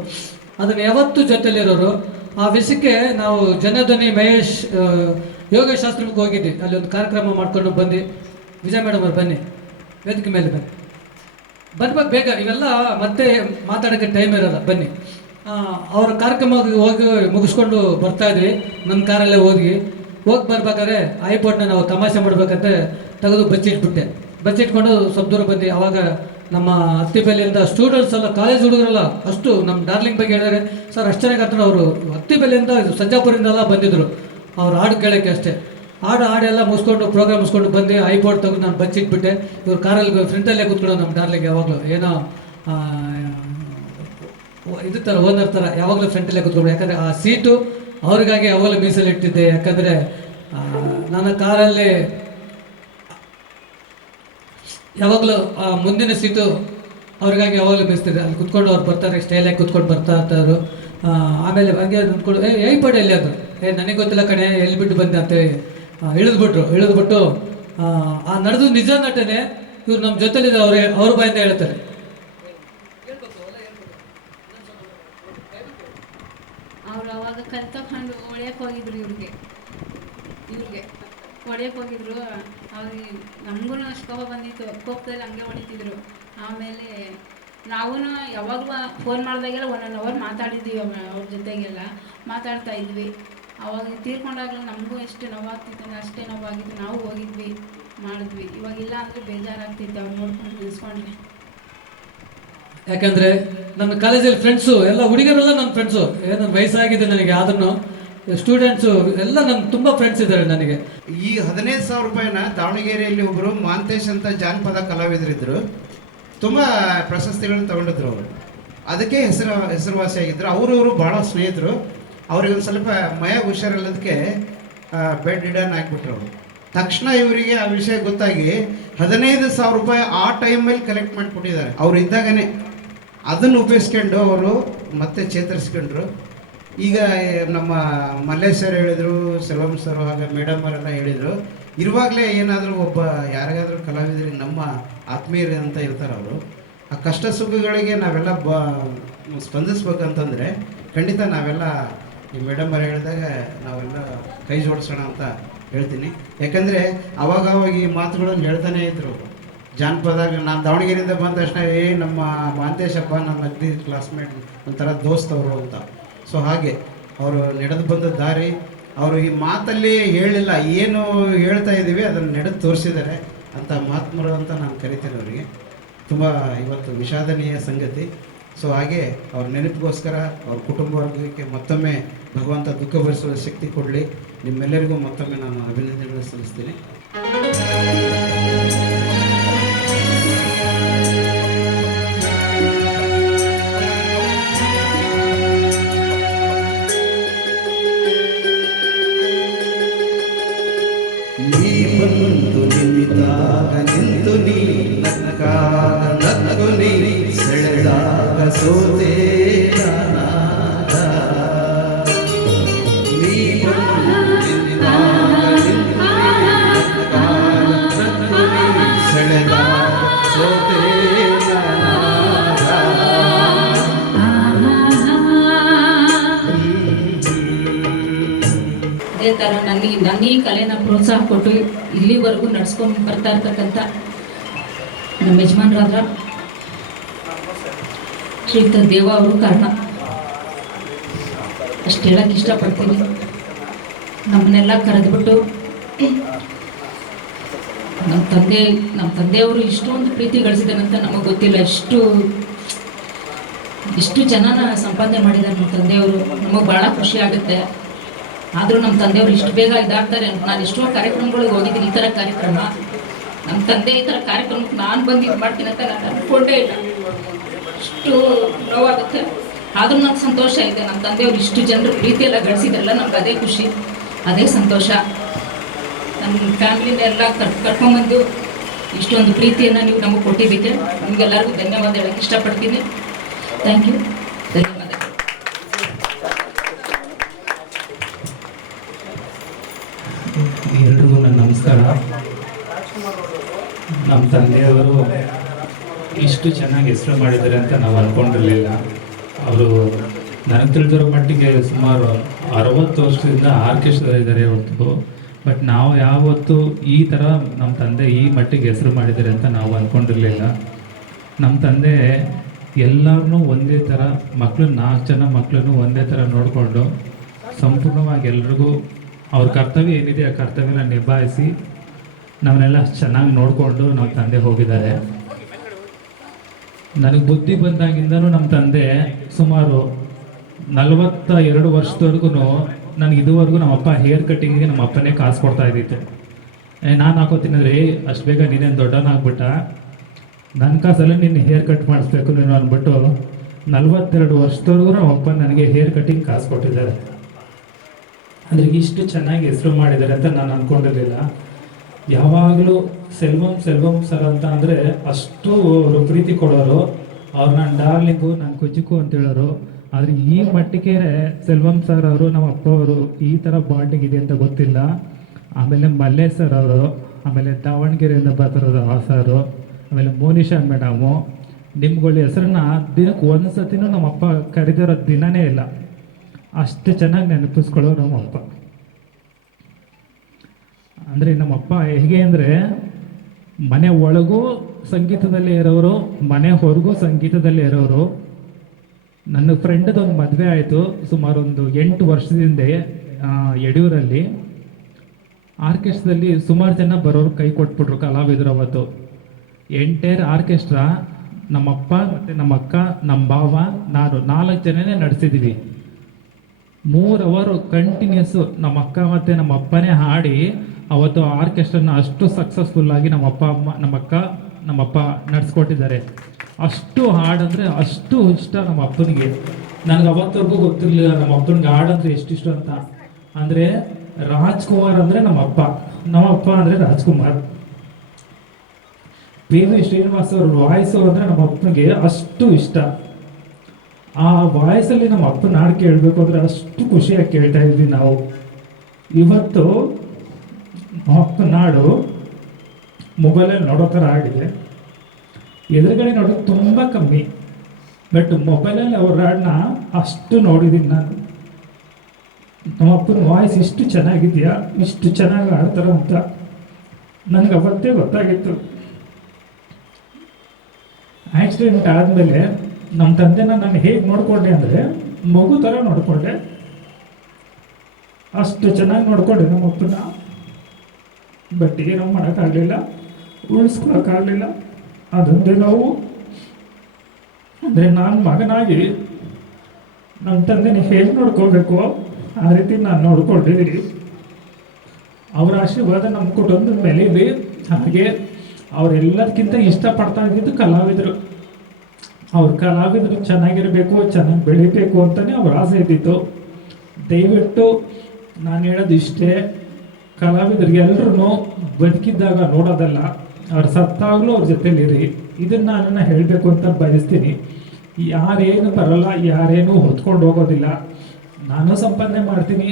ಅದನ್ನು ಯಾವತ್ತೂ ಜೊತೆಲಿರೋರು. ಆ ವಿಷಯಕ್ಕೆ ನಾವು ಜನಧ್ವನಿ ಮಹೇಶ್ ಯೋಗೇಶ್ ಆಶ್ರಮಕ್ಕೆ ಹೋಗಿದ್ವಿ. ಅಲ್ಲಿ ಒಂದು ಕಾರ್ಯಕ್ರಮ ಮಾಡ್ಕೊಂಡು ಬಂದು, ವಿಜಯ ಮೇಡಮ್ ಅವ್ರು ಬನ್ನಿ, ವೇದಿಕೆ ಮೇಲೆ ಬನ್ನಿ, ಬರ್ಬೇಕು ಬೇಗ, ಇವೆಲ್ಲ ಮತ್ತೆ ಮಾತಾಡೋಕ್ಕೆ ಟೈಮ್ ಇರೋಲ್ಲ, ಬನ್ನಿ. ಅವ್ರ ಕಾರ್ಯಕ್ರಮಕ್ಕೆ ಹೋಗಿ ಮುಗಿಸ್ಕೊಂಡು ಬರ್ತಾಯಿದ್ವಿ. ನನ್ನ ಕಾರಲ್ಲೇ ಹೋಗಿ ಬರ್ಬೇಕಾದ್ರೆ ಐಪಾಡ್ನ ನಾವು ತಮಾಷೆ ಮಾಡ್ಬೇಕಂತ ತೆಗೆದು ಬಚ್ಚಿಟ್ಕೊಂಡು ಸ್ವಲ್ಪ ದೂರ ಬಂದು, ಆವಾಗ ನಮ್ಮ ಹತ್ತಿಬೆಲೆಯಿಂದ ಸ್ಟೂಡೆಂಟ್ಸ್ ಎಲ್ಲ, ಕಾಲೇಜ್ ಹುಡುಗರಲ್ಲ ಅಷ್ಟು ನಮ್ಮ ಡಾರ್ಲಿಂಗ್ ಬಗ್ಗೆ ಹೇಳಿದ್ರೆ ಸರ್ ಅಷ್ಟು ಚೆನ್ನಾಗಿ ಆಗ್ತಾರೆ. ಅವರು ಹತ್ತಿಬೆಲೆಯಿಂದ ಸಂಜಾಪುರಿಂದೆಲ್ಲ ಬಂದಿದ್ದರು ಅವ್ರು ಹಾಡು ಕೇಳೋಕ್ಕೆ ಅಷ್ಟೇ. ಹಾಡೆಲ್ಲ ಮುಗಿಸ್ಕೊಂಡು ಪ್ರೋಗ್ರಾಮ್ ಮುಗಿಸ್ಕೊಂಡು ಬಂದು ಐಪಾಡ್ ತೆಗೆದು ನಾನು ಬಚ್ಚಿಟ್ಬಿಟ್ಟೆ. ಇವ್ರು ಕಾರಲ್ಲಿ ಫ್ರಂಟಲ್ಲೇ ಕೂತ್ಕೊಳ್ಳೋ ನಮ್ಮ ಡಾರ್ಲಿಂಗ್ ಯಾವಾಗಲೂ ಏನೋ ಇದು ಥರ ಓನರ್ ಥರ ಯಾವಾಗಲೂ ಫ್ರಂಟಲ್ಲೇ ಕೂತ್ಕೊಂಡು. ಯಾಕಂದರೆ ಆ ಸೀಟು ಅವ್ರಿಗಾಗಿ ಯಾವಾಗಲೂ ಮೀಸಲಿಟ್ಟಿದ್ದೆ. ಯಾಕಂದರೆ ನನ್ನ ಕಾರಲ್ಲಿ ಯಾವಾಗಲೂ ಮುಂದಿನ ಸೀಟು ಅವ್ರಿಗಾಗಿ ಯಾವಾಗಲೂ ಮೀಸ್ತಿದ್ದೆ. ಅಲ್ಲಿ ಕುತ್ಕೊಂಡು ಅವ್ರು ಬರ್ತಾರೆ, ಸ್ಟೈಲಾಗಿ ಕುತ್ಕೊಂಡು ಬರ್ತಾ ಇರ್ತಾರು. ಆಮೇಲೆ ಹಂಗೆ ಅಂದ್ಕೊಂಡು ಐಪಾಡ್ ಎಲ್ಲಿ ಅದು, ನನಗೆ ಗೊತ್ತಿಲ್ಲ ಕಣೆ, ಎಲ್ಲಿ ಬಿಟ್ಟು ಬಂದೆ ಅಂತೇಳಿ ಇಳಿದ್ಬಿಟ್ಟು ಆ ನಡೆದು ನಿಜ ನಟನೆ ಇವ್ರು ನಮ್ಮ ಜೊತೆಲಿದೆ ಅವ್ರ ಬಾಯಿಂದ ಹೇಳ್ತಾರೆ. ಅವ್ರು ಅವಾಗ ಕಲ್ತಕೊಂಡು ಹೊಡೆಯಕ್ಕೆ ಹೋಗಿದ್ರು, ಇವ್ರಿಗೆ ಹೊಡೆಯಕ್ಕೆ ಹೋಗಿದ್ರು. ಅವ್ರಿಗೆ ನಮಗೂ ಅಷ್ಟು ಕೋಪ ಬಂದಿತ್ತು, ಕೋಪದಲ್ಲಿ ಹಂಗೆ ಹೊಡಿತಿದ್ರು. ಆಮೇಲೆ ನಾವು ಯಾವಾಗಲೂ ಫೋನ್ ಮಾಡಿದಾಗೆಲ್ಲ 1 hour ಮಾತಾಡಿದ್ವಿ, ಅವ್ರ ಜೊತೆಗೆಲ್ಲ ಮಾತಾಡ್ತಾ ಇದ್ವಿ. ಅವಾಗ ತೀರ್ಕೊಂಡಾಗಲೂ ನಮಗೂ ಎಷ್ಟು ನೋವಾಗ್ತಿತ್ತು ಅಂದರೆ ಅಷ್ಟೇ ನೋವಾಗಿತ್ತು. ನಾವು ಹೋಗಿದ್ವಿ, ಮಾಡಿದ್ವಿ. ಇವಾಗಿಲ್ಲ ಅಂದರೆ ಬೇಜಾರಾಗ್ತಿತ್ತು ಅವ್ರು ನೋಡ್ಕೊಂಡು ನಿಲ್ಸ್ಕೊಂಡ್ರೆ. ಯಾಕಂದರೆ ನನ್ನ ಕಾಲೇಜಲ್ಲಿ ಫ್ರೆಂಡ್ಸು ಎಲ್ಲ ಹುಡುಗರೆಲ್ಲ ನನ್ನ ಫ್ರೆಂಡ್ಸು, ಏನು ವಯಸ್ಸಾಗಿದೆ ನನಗೆ, ಆದ್ರೂ ಸ್ಟೂಡೆಂಟ್ಸು ಎಲ್ಲ ನನ್ನ ತುಂಬ ಫ್ರೆಂಡ್ಸ್ ಇದ್ದಾರೆ ನನಗೆ. ಈ 15,000 ರೂಪಾಯಿನ ದಾವಣಗೆರೆಯಲ್ಲಿ ಒಬ್ಬರು ಮಾಂತೇಶ್ ಅಂತ ಜಾನಪದ ಕಲಾವಿದರಿದ್ದರು, ತುಂಬ ಪ್ರಶಸ್ತಿಗಳನ್ನು ತಗೊಂಡಿದ್ರು ಅವರು. ಅದಕ್ಕೆ ಹೆಸರುವಾಸಿಯಾಗಿದ್ದರು. ಅವರು ಭಾಳ ಸ್ನೇಹಿತರು. ಅವ್ರಿಗೆ ಒಂದು ಸ್ವಲ್ಪ ಮಯ ಹುಷಾರಿಲ್ಲದಕ್ಕೆ ಬೆಡ್ ರಿಡನ್ ಆಗಿಬಿಟ್ರು ಅವರು. ತಕ್ಷಣ ಇವರಿಗೆ ಆ ವಿಷಯ ಗೊತ್ತಾಗಿ 15,000 ರೂಪಾಯಿ ಆ ಟೈಮಲ್ಲಿ ಕಲೆಕ್ಟ್ ಮಾಡಿಕೊಟ್ಟಿದ್ದಾರೆ. ಅವ್ರು ಇದ್ದಾಗನೇ ಅದನ್ನು ಉಪಯೋಗಿಸ್ಕೊಂಡು ಅವರು ಮತ್ತೆ ಚೇತರಿಸ್ಕೊಂಡ್ರು. ಈಗ ನಮ್ಮ ಮಲ್ಲೇಶ್ ಸರ್ ಹೇಳಿದರು, ಸೆಲ್ವಂ ಸರ್ ಹಾಗೆ ಮೇಡಮ್ ಅವರೆಲ್ಲ ಹೇಳಿದರು, ಇರುವಾಗಲೇ ಏನಾದರೂ ಒಬ್ಬ ಯಾರಿಗಾದರೂ ಕಲಾವಿದರಿಗೆ ನಮ್ಮ ಆತ್ಮೀಯರು ಅಂತ ಇರ್ತಾರೆ ಅವರು, ಆ ಕಷ್ಟ ಸುಖಗಳಿಗೆ ನಾವೆಲ್ಲ ಸ್ಪಂದಿಸ್ಬೇಕಂತಂದರೆ ಖಂಡಿತ ನಾವೆಲ್ಲ ಈ ಮೇಡಮ್ ಅವರು ಹೇಳಿದಾಗ ನಾವೆಲ್ಲ ಕೈ ಜೋಡಿಸೋಣ ಅಂತ ಹೇಳ್ತೀನಿ. ಯಾಕಂದರೆ ಅವಾಗ ಈ ಮಾತುಗಳನ್ನು ಹೇಳ್ತಾನೆ ಇದ್ರು. ಜಾನಪದಾಗ ನಾನು ದಾವಣಗೆರೆಯಿಂದ ಬಂದ ತಕ್ಷಣ ನಮ್ಮ ಮಾಂತೇಶಪ್ಪ ನನ್ನ ಅಗ್ದಿ ಕ್ಲಾಸ್ಮೇಟ್, ಒಂಥರ ದೋಸ್ತವರು ಅಂತ. ಸೊ ಹಾಗೆ ಅವರು ನಡೆದು ಬಂದ ದಾರಿ, ಅವರು ಈ ಮಾತಲ್ಲಿ ಹೇಳಿಲ್ಲ, ಏನು ಹೇಳ್ತಾ ಇದ್ದೀವಿ ಅದನ್ನು ನಡೆದು ತೋರಿಸಿದ್ದಾರೆ ಅಂತ ಮಹಾತ್ಮರು ಅಂತ ನಾನು ಕರಿತೇನೆ ಅವರಿಗೆ. ತುಂಬ ಇವತ್ತು ವಿಷಾದನೀಯ ಸಂಗತಿ. ಸೊ ಹಾಗೆ ಅವ್ರ ನೆನಪಿಗೋಸ್ಕರ ಅವ್ರ ಕುಟುಂಬ ವರ್ಗಕ್ಕೆ ಮತ್ತೊಮ್ಮೆ ಭಗವಂತ ದುಃಖ ಭರಿಸುವ ಶಕ್ತಿ ಕೊಡಲಿ. ನಿಮ್ಮೆಲ್ಲರಿಗೂ ಮತ್ತೊಮ್ಮೆ ನಾನು ಅಭಿನಂದನೆಗಳು ಸಲ್ಲಿಸ್ತೀನಿ. ನಿಂತು ನೀ ನಕ್ಕು ನೀ ಸೆಳೆದಾಗ ಸೋತೆ ನಾನಾದ. ನೀ ಸೆಳೆದಾಗ ಸೋತೆ ನಾನಾದ. ಅದೇ ಥರ ನನ್ನ ಈ ಕಲೆನ ಪ್ರೋತ್ಸಾಹ ಕೊಟ್ಟು ಇಲ್ಲಿವರೆಗೂ ನಡ್ಸ್ಕೊಂಡು ಬರ್ತಾ ಇರ್ತಕ್ಕಂಥ ನಮ್ಮ ಯಜಮಾನರಾದ ಶ್ರೀಯುತ ದೇವ ಅವರು ಕಾರಣ. ಅಷ್ಟು ಹೇಳಕ್ಕೆ ಇಷ್ಟಪಡ್ತೀನಿ. ನಮ್ಮನ್ನೆಲ್ಲ ಕರೆದುಬಿಟ್ಟು ನಮ್ಮ ತಂದೆಯವರು ಇಷ್ಟೊಂದು ಪ್ರೀತಿ ಗಳಿಸಿದಾರಂತ ನಮಗೆ ಗೊತ್ತಿಲ್ಲ. ಇಷ್ಟು ಜನನ ಸಂಪಾದನೆ ಮಾಡಿದ್ದಾರೆ ನಮ್ಮ ತಂದೆಯವರು. ನಮಗೆ ಭಾಳ ಖುಷಿ ಆಗುತ್ತೆ. ಆದರೂ ನಮ್ಮ ತಂದೆಯವರು ಇಷ್ಟು ಬೇಗ ಇದಾಗ್ತಾರೆ ಅಂತ ನಾನು ಎಷ್ಟೋ ಕಾರ್ಯಕ್ರಮಗಳಿಗೆ ಹೋಗಿದ್ದೀನಿ. ಈ ಥರ ಕಾರ್ಯಕ್ರಮ ನಮ್ಮ ತಂದೆ ಈ ಥರ ಕಾರ್ಯಕ್ರಮಕ್ಕೆ ನಾನು ಬಂದು ಇದು ಮಾಡ್ತೀನಿ ಅಂತ ನಾನು ಅಂದ್ಕೊಂಡೇ ಇಲ್ಲ. ಇಷ್ಟು ನೋವಾಗುತ್ತೆ. ಆದರೂ ನನಗೆ ಸಂತೋಷ ಇದೆ. ನಮ್ಮ ತಂದೆಯವರು ಇಷ್ಟು ಜನರು ಪ್ರೀತಿ ಎಲ್ಲ ಗಳಿಸಿದ್ರಲ್ಲ, ನಮ್ಗೆ ಅದೇ ಖುಷಿ, ಅದೇ ಸಂತೋಷ. ನಮ್ಮ ಫ್ಯಾಮಿಲಿನೆಲ್ಲ ಕರ್ಕೊಂಬಂದು ಇಷ್ಟೊಂದು ಪ್ರೀತಿಯನ್ನು ನೀವು ನಮಗೆ ಕೊಟ್ಟಿದ್ದಕ್ಕೆ ನಿಮಗೆಲ್ಲರಿಗೂ ಧನ್ಯವಾದ ಹೇಳಕ್ಕೆ ಇಷ್ಟಪಡ್ತೀನಿ. Thank you. ಧನ್ಯವಾದ. ಎಲ್ರಿಗೂ ನನ್ನ ನಮಸ್ಕಾರ. ನಮ್ಮ ತಂದೆಯವರು ಇಷ್ಟು ಚೆನ್ನಾಗಿ ಹೆಸರು ಮಾಡಿದ್ದಾರೆ ಅಂತ ನಾವು ಅಂದ್ಕೊಂಡಿರಲಿಲ್ಲ. ಅವರು ನನಗೆ ತಿಳಿದಿರೋ ಮಟ್ಟಿಗೆ ಸುಮಾರು 60 ವರ್ಷದಿಂದ ಆರ್ಕೆಸ್ಟ್ರಾದಲ್ಲಿದ್ದಾರೆ ಹೊರತು, ಬಟ್ ನಾವು ಯಾವತ್ತೂ ಈ ಥರ ನಮ್ಮ ತಂದೆ ಈ ಮಟ್ಟಿಗೆ ಹೆಸರು ಮಾಡಿದ್ದಾರೆ ಅಂತ ನಾವು ಅಂದ್ಕೊಂಡಿರಲಿಲ್ಲ. ನಮ್ಮ ತಂದೆ ಎಲ್ಲರನ್ನೂ ಒಂದೇ ಥರ, ಮಕ್ಕಳು 4 ಜನ ಮಕ್ಕಳನ್ನು ಒಂದೇ ಥರ ನೋಡಿಕೊಂಡು ಸಂಪೂರ್ಣವಾಗಿ ಎಲ್ರಿಗೂ ಅವ್ರ ಕರ್ತವ್ಯ ಏನಿದೆ ಆ ಕರ್ತವ್ಯನ ನಿಭಾಯಿಸಿ ನಮ್ಮನ್ನೆಲ್ಲ ಚೆನ್ನಾಗಿ ನೋಡಿಕೊಂಡು ನಮ್ಮ ತಂದೆ ಹೋಗಿದ್ದಾರೆ. ನನಗೆ ಬುದ್ಧಿ ಬಂದಾಗಿಂದನೂ ನಮ್ಮ ತಂದೆ ಸುಮಾರು 42 ವರ್ಷದವರೆಗೂ ನನಗೆ ಇದುವರೆಗೂ ನಮ್ಮಪ್ಪ ಹೇರ್ ಕಟ್ಟಿಂಗಿಗೆ ನಮ್ಮ ಅಪ್ಪನೇ ಕಾಸು ಕೊಡ್ತಾ ಇದ್ದಿತ್ತು. ನಾನು ಹಾಕೋತೀನಿ ಅಂದರೆ ಅಷ್ಟು ಬೇಗ ನೀನೇನು ದೊಡ್ಡವನಾಗ್ಬಿಟ್ಟ, ನನ್ನ ಕಾಸಲ್ಲಿ ನೀನು ಹೇರ್ ಕಟ್ ಮಾಡಿಸ್ಬೇಕು ನೀನು ಅಂದ್ಬಿಟ್ಟು 42 ವರ್ಷದವರೆಗೂ ನಮ್ಮ ಅಪ್ಪ ನನಗೆ ಹೇರ್ ಕಟ್ಟಿಂಗ್ ಕಾಸು ಕೊಟ್ಟಿದ್ದಾರೆ. ಅಂದರೆ ಇಷ್ಟು ಚೆನ್ನಾಗಿ ಹೆಸರು ಮಾಡಿದ್ದಾರೆ ಅಂತ ನಾನು ಅಂದ್ಕೊಂಡಿರಲಿಲ್ಲ. ಯಾವಾಗಲೂ ಸೆಲ್ವಂ ಸರ್ ಅಂತ ಅಂದರೆ ಅಷ್ಟು ಅವರು ಪ್ರೀತಿ ಕೊಡೋರು. ಅವ್ರು ನನ್ನ ಡಾರ್ಲಿಂಗು, ನನ್ನ ಕುಚಿಕು ಅಂತ ಹೇಳೋರು. ಆದರೆ ಈ ಮಟ್ಟಿಗೆ ಸೆಲ್ವಂ ಸರ್ ಅವರು ನಮ್ಮ ಅಪ್ಪ ಅವರು ಈ ಥರ ಬಾಂಡಿಂಗ್ ಇದೆ ಅಂತ ಗೊತ್ತಿಲ್ಲ. ಆಮೇಲೆ ಮಲ್ಲೇಶ್ ಸರ್ ಅವರು, ಆಮೇಲೆ ದಾವಣಗೆರೆಯಿಂದ ಬರ್ತಿರೋದು ಆ ಸಾರು, ಆಮೇಲೆ ಮೋನಿಶಾ ಮೇಡಮು, ನಿಮ್ಗಳ ಹೆಸರನ್ನ ದಿನಕ್ಕೆ ಒಂದು ಸತಿನೂ ನಮ್ಮಪ್ಪ ಕರೆದಿರೋ ದಿನವೇ ಇಲ್ಲ. ಅಷ್ಟು ಚೆನ್ನಾಗಿ ನೆನಪಿಸ್ಕೊಳ್ಳೋರು ನಮ್ಮಪ್ಪ. ಅಂದರೆ ನಮ್ಮಪ್ಪ ಹೇಗೆ ಅಂದರೆ ಮನೆ ಒಳಗೂ ಸಂಗೀತದಲ್ಲೇ ಇರೋರು, ಮನೆ ಹೊರಗೂ ಸಂಗೀತದಲ್ಲೇ ಇರೋರು. ನನ್ನ ಫ್ರೆಂಡದೊಂದು ಮದುವೆ ಆಯಿತು ಸುಮಾರು ಒಂದು 8 ವರ್ಷದಿಂದ ಯಡಿಯೂರಲ್ಲಿ. ಆರ್ಕೆಸ್ಟ್ರಾದಲ್ಲಿ ಸುಮಾರು ಜನ ಬರೋರು ಕೈ ಕೊಟ್ಬಿಟ್ರು ಕಲಾವಿದರು. ಅವತ್ತು ಎಂಟೈರ್ ಆರ್ಕೆಸ್ಟ್ರಾ ನಮ್ಮಪ್ಪ ಮತ್ತು ನಮ್ಮ ಅಕ್ಕ, ನಮ್ಮ ಭಾವ, ನಾನು 4 ಜನನೇ ನಡೆಸಿದ್ದೀವಿ. 3 ಅವರ್ ಕಂಟಿನ್ಯೂಸ್ ನಮ್ಮ ಅಕ್ಕ ಮತ್ತು ನಮ್ಮ ಅಪ್ಪನೇ ಹಾಡಿ ಅವತ್ತು ಆರ್ಕೆಸ್ಟ್ರನ್ನ ಅಷ್ಟು ಸಕ್ಸಸ್ಫುಲ್ಲಾಗಿ ನಮ್ಮ ಅಪ್ಪ ಅಮ್ಮ, ನಮ್ಮ ಅಕ್ಕ, ನಮ್ಮಪ್ಪ ನಡೆಸ್ಕೊಟ್ಟಿದ್ದಾರೆ. ಅಷ್ಟು ಹಾಡಂದರೆ ಅಷ್ಟು ಇಷ್ಟ ನಮ್ಮ ಅಪ್ಪನಿಗೆ. ನನಗೆ ಅವತ್ತವರೆಗೂ ಗೊತ್ತಿರಲಿಲ್ಲ ನಮ್ಮ ಅಪ್ಪನಿಗೆ ಹಾಡಂದ್ರೆ ಎಷ್ಟಿಷ್ಟ ಅಂತ. ಅಂದರೆ ರಾಜ್ಕುಮಾರ್ ಅಂದರೆ ನಮ್ಮಪ್ಪ ಅಂದರೆ ರಾಜ್ಕುಮಾರ್. PV ಶ್ರೀನಿವಾಸ್ ಅವ್ರ ವಾಯ್ಸು ಅಂದರೆ ನಮ್ಮ ಅಪ್ಪನಿಗೆ ಅಷ್ಟು ಇಷ್ಟ. ಆ ವಾಯ್ಸಲ್ಲಿ ನಮ್ಮ ಅಪ್ಪನ ಹಾಡು ಕೇಳಬೇಕು ಅಂದರೆ ಅಷ್ಟು ಖುಷಿಯಾಗಿ ಕೇಳ್ತಾ ಇದ್ವಿ ನಾವು. ಇವತ್ತು ನಮ್ಮ ಅಪ್ಪನ ಹಾಡು ಮೊಬೈಲಲ್ಲಿ ನೋಡೋ ಥರ ಆಗಿದೆ. ಎದುರುಗಡೆ ನೋಡೋದು ತುಂಬ ಕಮ್ಮಿ, ಬಟ್ ಮೊಬೈಲಲ್ಲಿ ಅವ್ರ ಹಾಡನ್ನ ಅಷ್ಟು ನೋಡಿದ್ದೀನಿ ನಾನು. ನಮ್ಮ ಅಪ್ಪನ ವಾಯ್ಸ್ ಇಷ್ಟು ಚೆನ್ನಾಗಿದೆಯಾ, ಇಷ್ಟು ಚೆನ್ನಾಗಿ ಆಡ್ತಾರ ಅಂತ ನನಗೆ ಅವತ್ತೇ ಗೊತ್ತಾಗಿತ್ತು. ಆಕ್ಸಿಡೆಂಟ್ ಆದಮೇಲೆ ನಮ್ಮ ತಂದೆನ ನಾನು ಹೇಗೆ ನೋಡಿಕೊಂಡೆ ಅಂದರೆ ಮಗು ಥರ ನೋಡಿಕೊಂಡೆ. ಅಷ್ಟು ಚೆನ್ನಾಗಿ ನೋಡಿಕೊಂಡೆ ನಮ್ಮ ಅಪ್ಪನ. ಬಟ್ ಏನೋ ಮಾಡೋಕ್ಕಾಗಲಿಲ್ಲ, ಉಳಿಸ್ಕೊಳಕ್ಕಾಗಲಿಲ್ಲ. ಅದೊಂದೇ ನಾವು ಅಂದರೆ ನಾನು ಮಗನಾಗಿ ನಮ್ಮ ತಂದೆನ ಹೇಗೆ ನೋಡ್ಕೋಬೇಕು ಆ ರೀತಿ ನಾನು ನೋಡ್ಕೊಂಡಿದ್ದೀನಿ. ಅವರ ಆಶೀರ್ವಾದ ನಮ್ಮ ಕುಟುಂಬದ ಮೇಲೆ ಇದೆ. ಹಾಗೆ ಅವರೆಲ್ಲದಕ್ಕಿಂತ ಇಷ್ಟಪಡ್ತಾ ಇದ್ದಿದ್ದು ಕಲಾವಿದರು. ಅವ್ರ ಕಲಾವಿದರು ಚೆನ್ನಾಗಿರಬೇಕು, ಚೆನ್ನಾಗಿ ಬೆಳಿಬೇಕು ಅಂತಲೇ ಅವ್ರ ಆಸೆ ಇದ್ದಿತ್ತು. ದಯವಿಟ್ಟು ನಾನು ಹೇಳೋದು ಇಷ್ಟೇ, ಕಲಾವಿದರಿಗೆ ಎಲ್ಲರೂ ಬದುಕಿದ್ದಾಗ ನೋಡೋದಲ್ಲ, ಅವ್ರು ಸತ್ತಾಗಲೂ ಅವ್ರ ಜೊತೆಲಿರಿ. ಇದನ್ನು ನಾನು ಹೇಳಬೇಕು ಅಂತ ಬಯಸ್ತೀನಿ. ಯಾರೇನು ಬರಲ್ಲ, ಯಾರೇನು ಹೊತ್ಕೊಂಡು ಹೋಗೋದಿಲ್ಲ. ನಾನು ಸಂಪಾದನೆ ಮಾಡ್ತೀನಿ,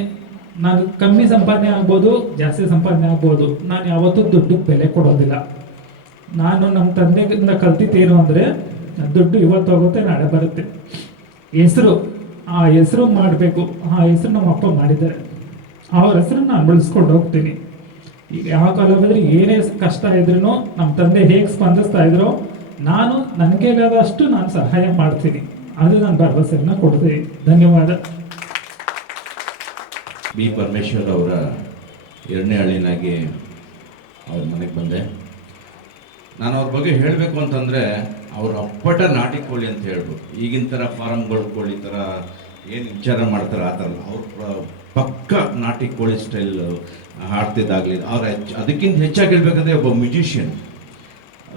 ನಾನು ಕಮ್ಮಿ ಸಂಪಾದನೆ ಆಗ್ಬೋದು, ಜಾಸ್ತಿ ಸಂಪಾದನೆ ಆಗ್ಬೋದು. ನಾನು ಯಾವತ್ತೂ ದುಡ್ಡಿಗೆ ಬೆಲೆ ಕೊಡೋದಿಲ್ಲ. ನಾನು ನಮ್ಮ ತಂದೆಗಿಂದ ಕಲ್ತಿದ್ದೇನು ಅಂದರೆ ದುಡ್ಡು ಇವತ್ತು ಹೋಗುತ್ತೆ, ನಾಳೆ ಬರುತ್ತೆ. ಹೆಸರು, ಆ ಹೆಸರು ಮಾಡಬೇಕು. ಆ ಹೆಸರು ನಮ್ಮ ಅಪ್ಪ ಮಾಡಿದ್ದಾರೆ. ಅವ್ರ ಹೆಸರು ನಾನು ಬೆಳೆಸ್ಕೊಂಡು ಹೋಗ್ತೀನಿ. ಈಗ ಯಾವ ಕಲಾವಿದ್ರೆ ಏನೇ ಕಷ್ಟ ಇದ್ರೂ ನಮ್ಮ ತಂದೆ ಹೇಗೆ ಸ್ಪಂದಿಸ್ತಾ ಇದ್ರು, ನಾನು ನನಗೇನಾದಷ್ಟು ನಾನು ಸಹಾಯ ಮಾಡ್ತೀನಿ. ಅದು ನಾನು ಭರವಸೆಯನ್ನು ಕೊಡ್ತೀನಿ. ಧನ್ಯವಾದ. ಬಿ ಪರಮೇಶ್ವರ್ ಅವರ 2ನೇ ಅಳಿನಾಗಿ ಅವ್ರ ಮನೆಗೆ ಬಂದೆ. ನಾನು ಅವ್ರ ಬಗ್ಗೆ ಹೇಳಬೇಕು ಅಂತಂದರೆ ಅವ್ರ ಅಪ್ಪಟ ನಾಟಿ ಕೋಳಿ ಅಂತ ಹೇಳ್ಬೋದು. ಈಗಿನ ಥರ ಫಾರಮ್ಗಳು ಕೋಳಿ ಥರ ಏನು ವಿಚಾರ ಮಾಡ್ತಾರೆ ಆ ಥರ ಅವ್ರ ಪಕ್ಕ ನಾಟಿ ಕೋಳಿ ಸ್ಟೈಲ್ ಹಾಡ್ತಿದ್ದಾಗಲಿ ಅವ್ರ ಅದಕ್ಕಿಂತ ಹೆಚ್ಚಾಗಿ ಹೇಳ್ಬೇಕಂದ್ರೆ ಒಬ್ಬ ಮ್ಯೂಸಿಷಿಯನ್.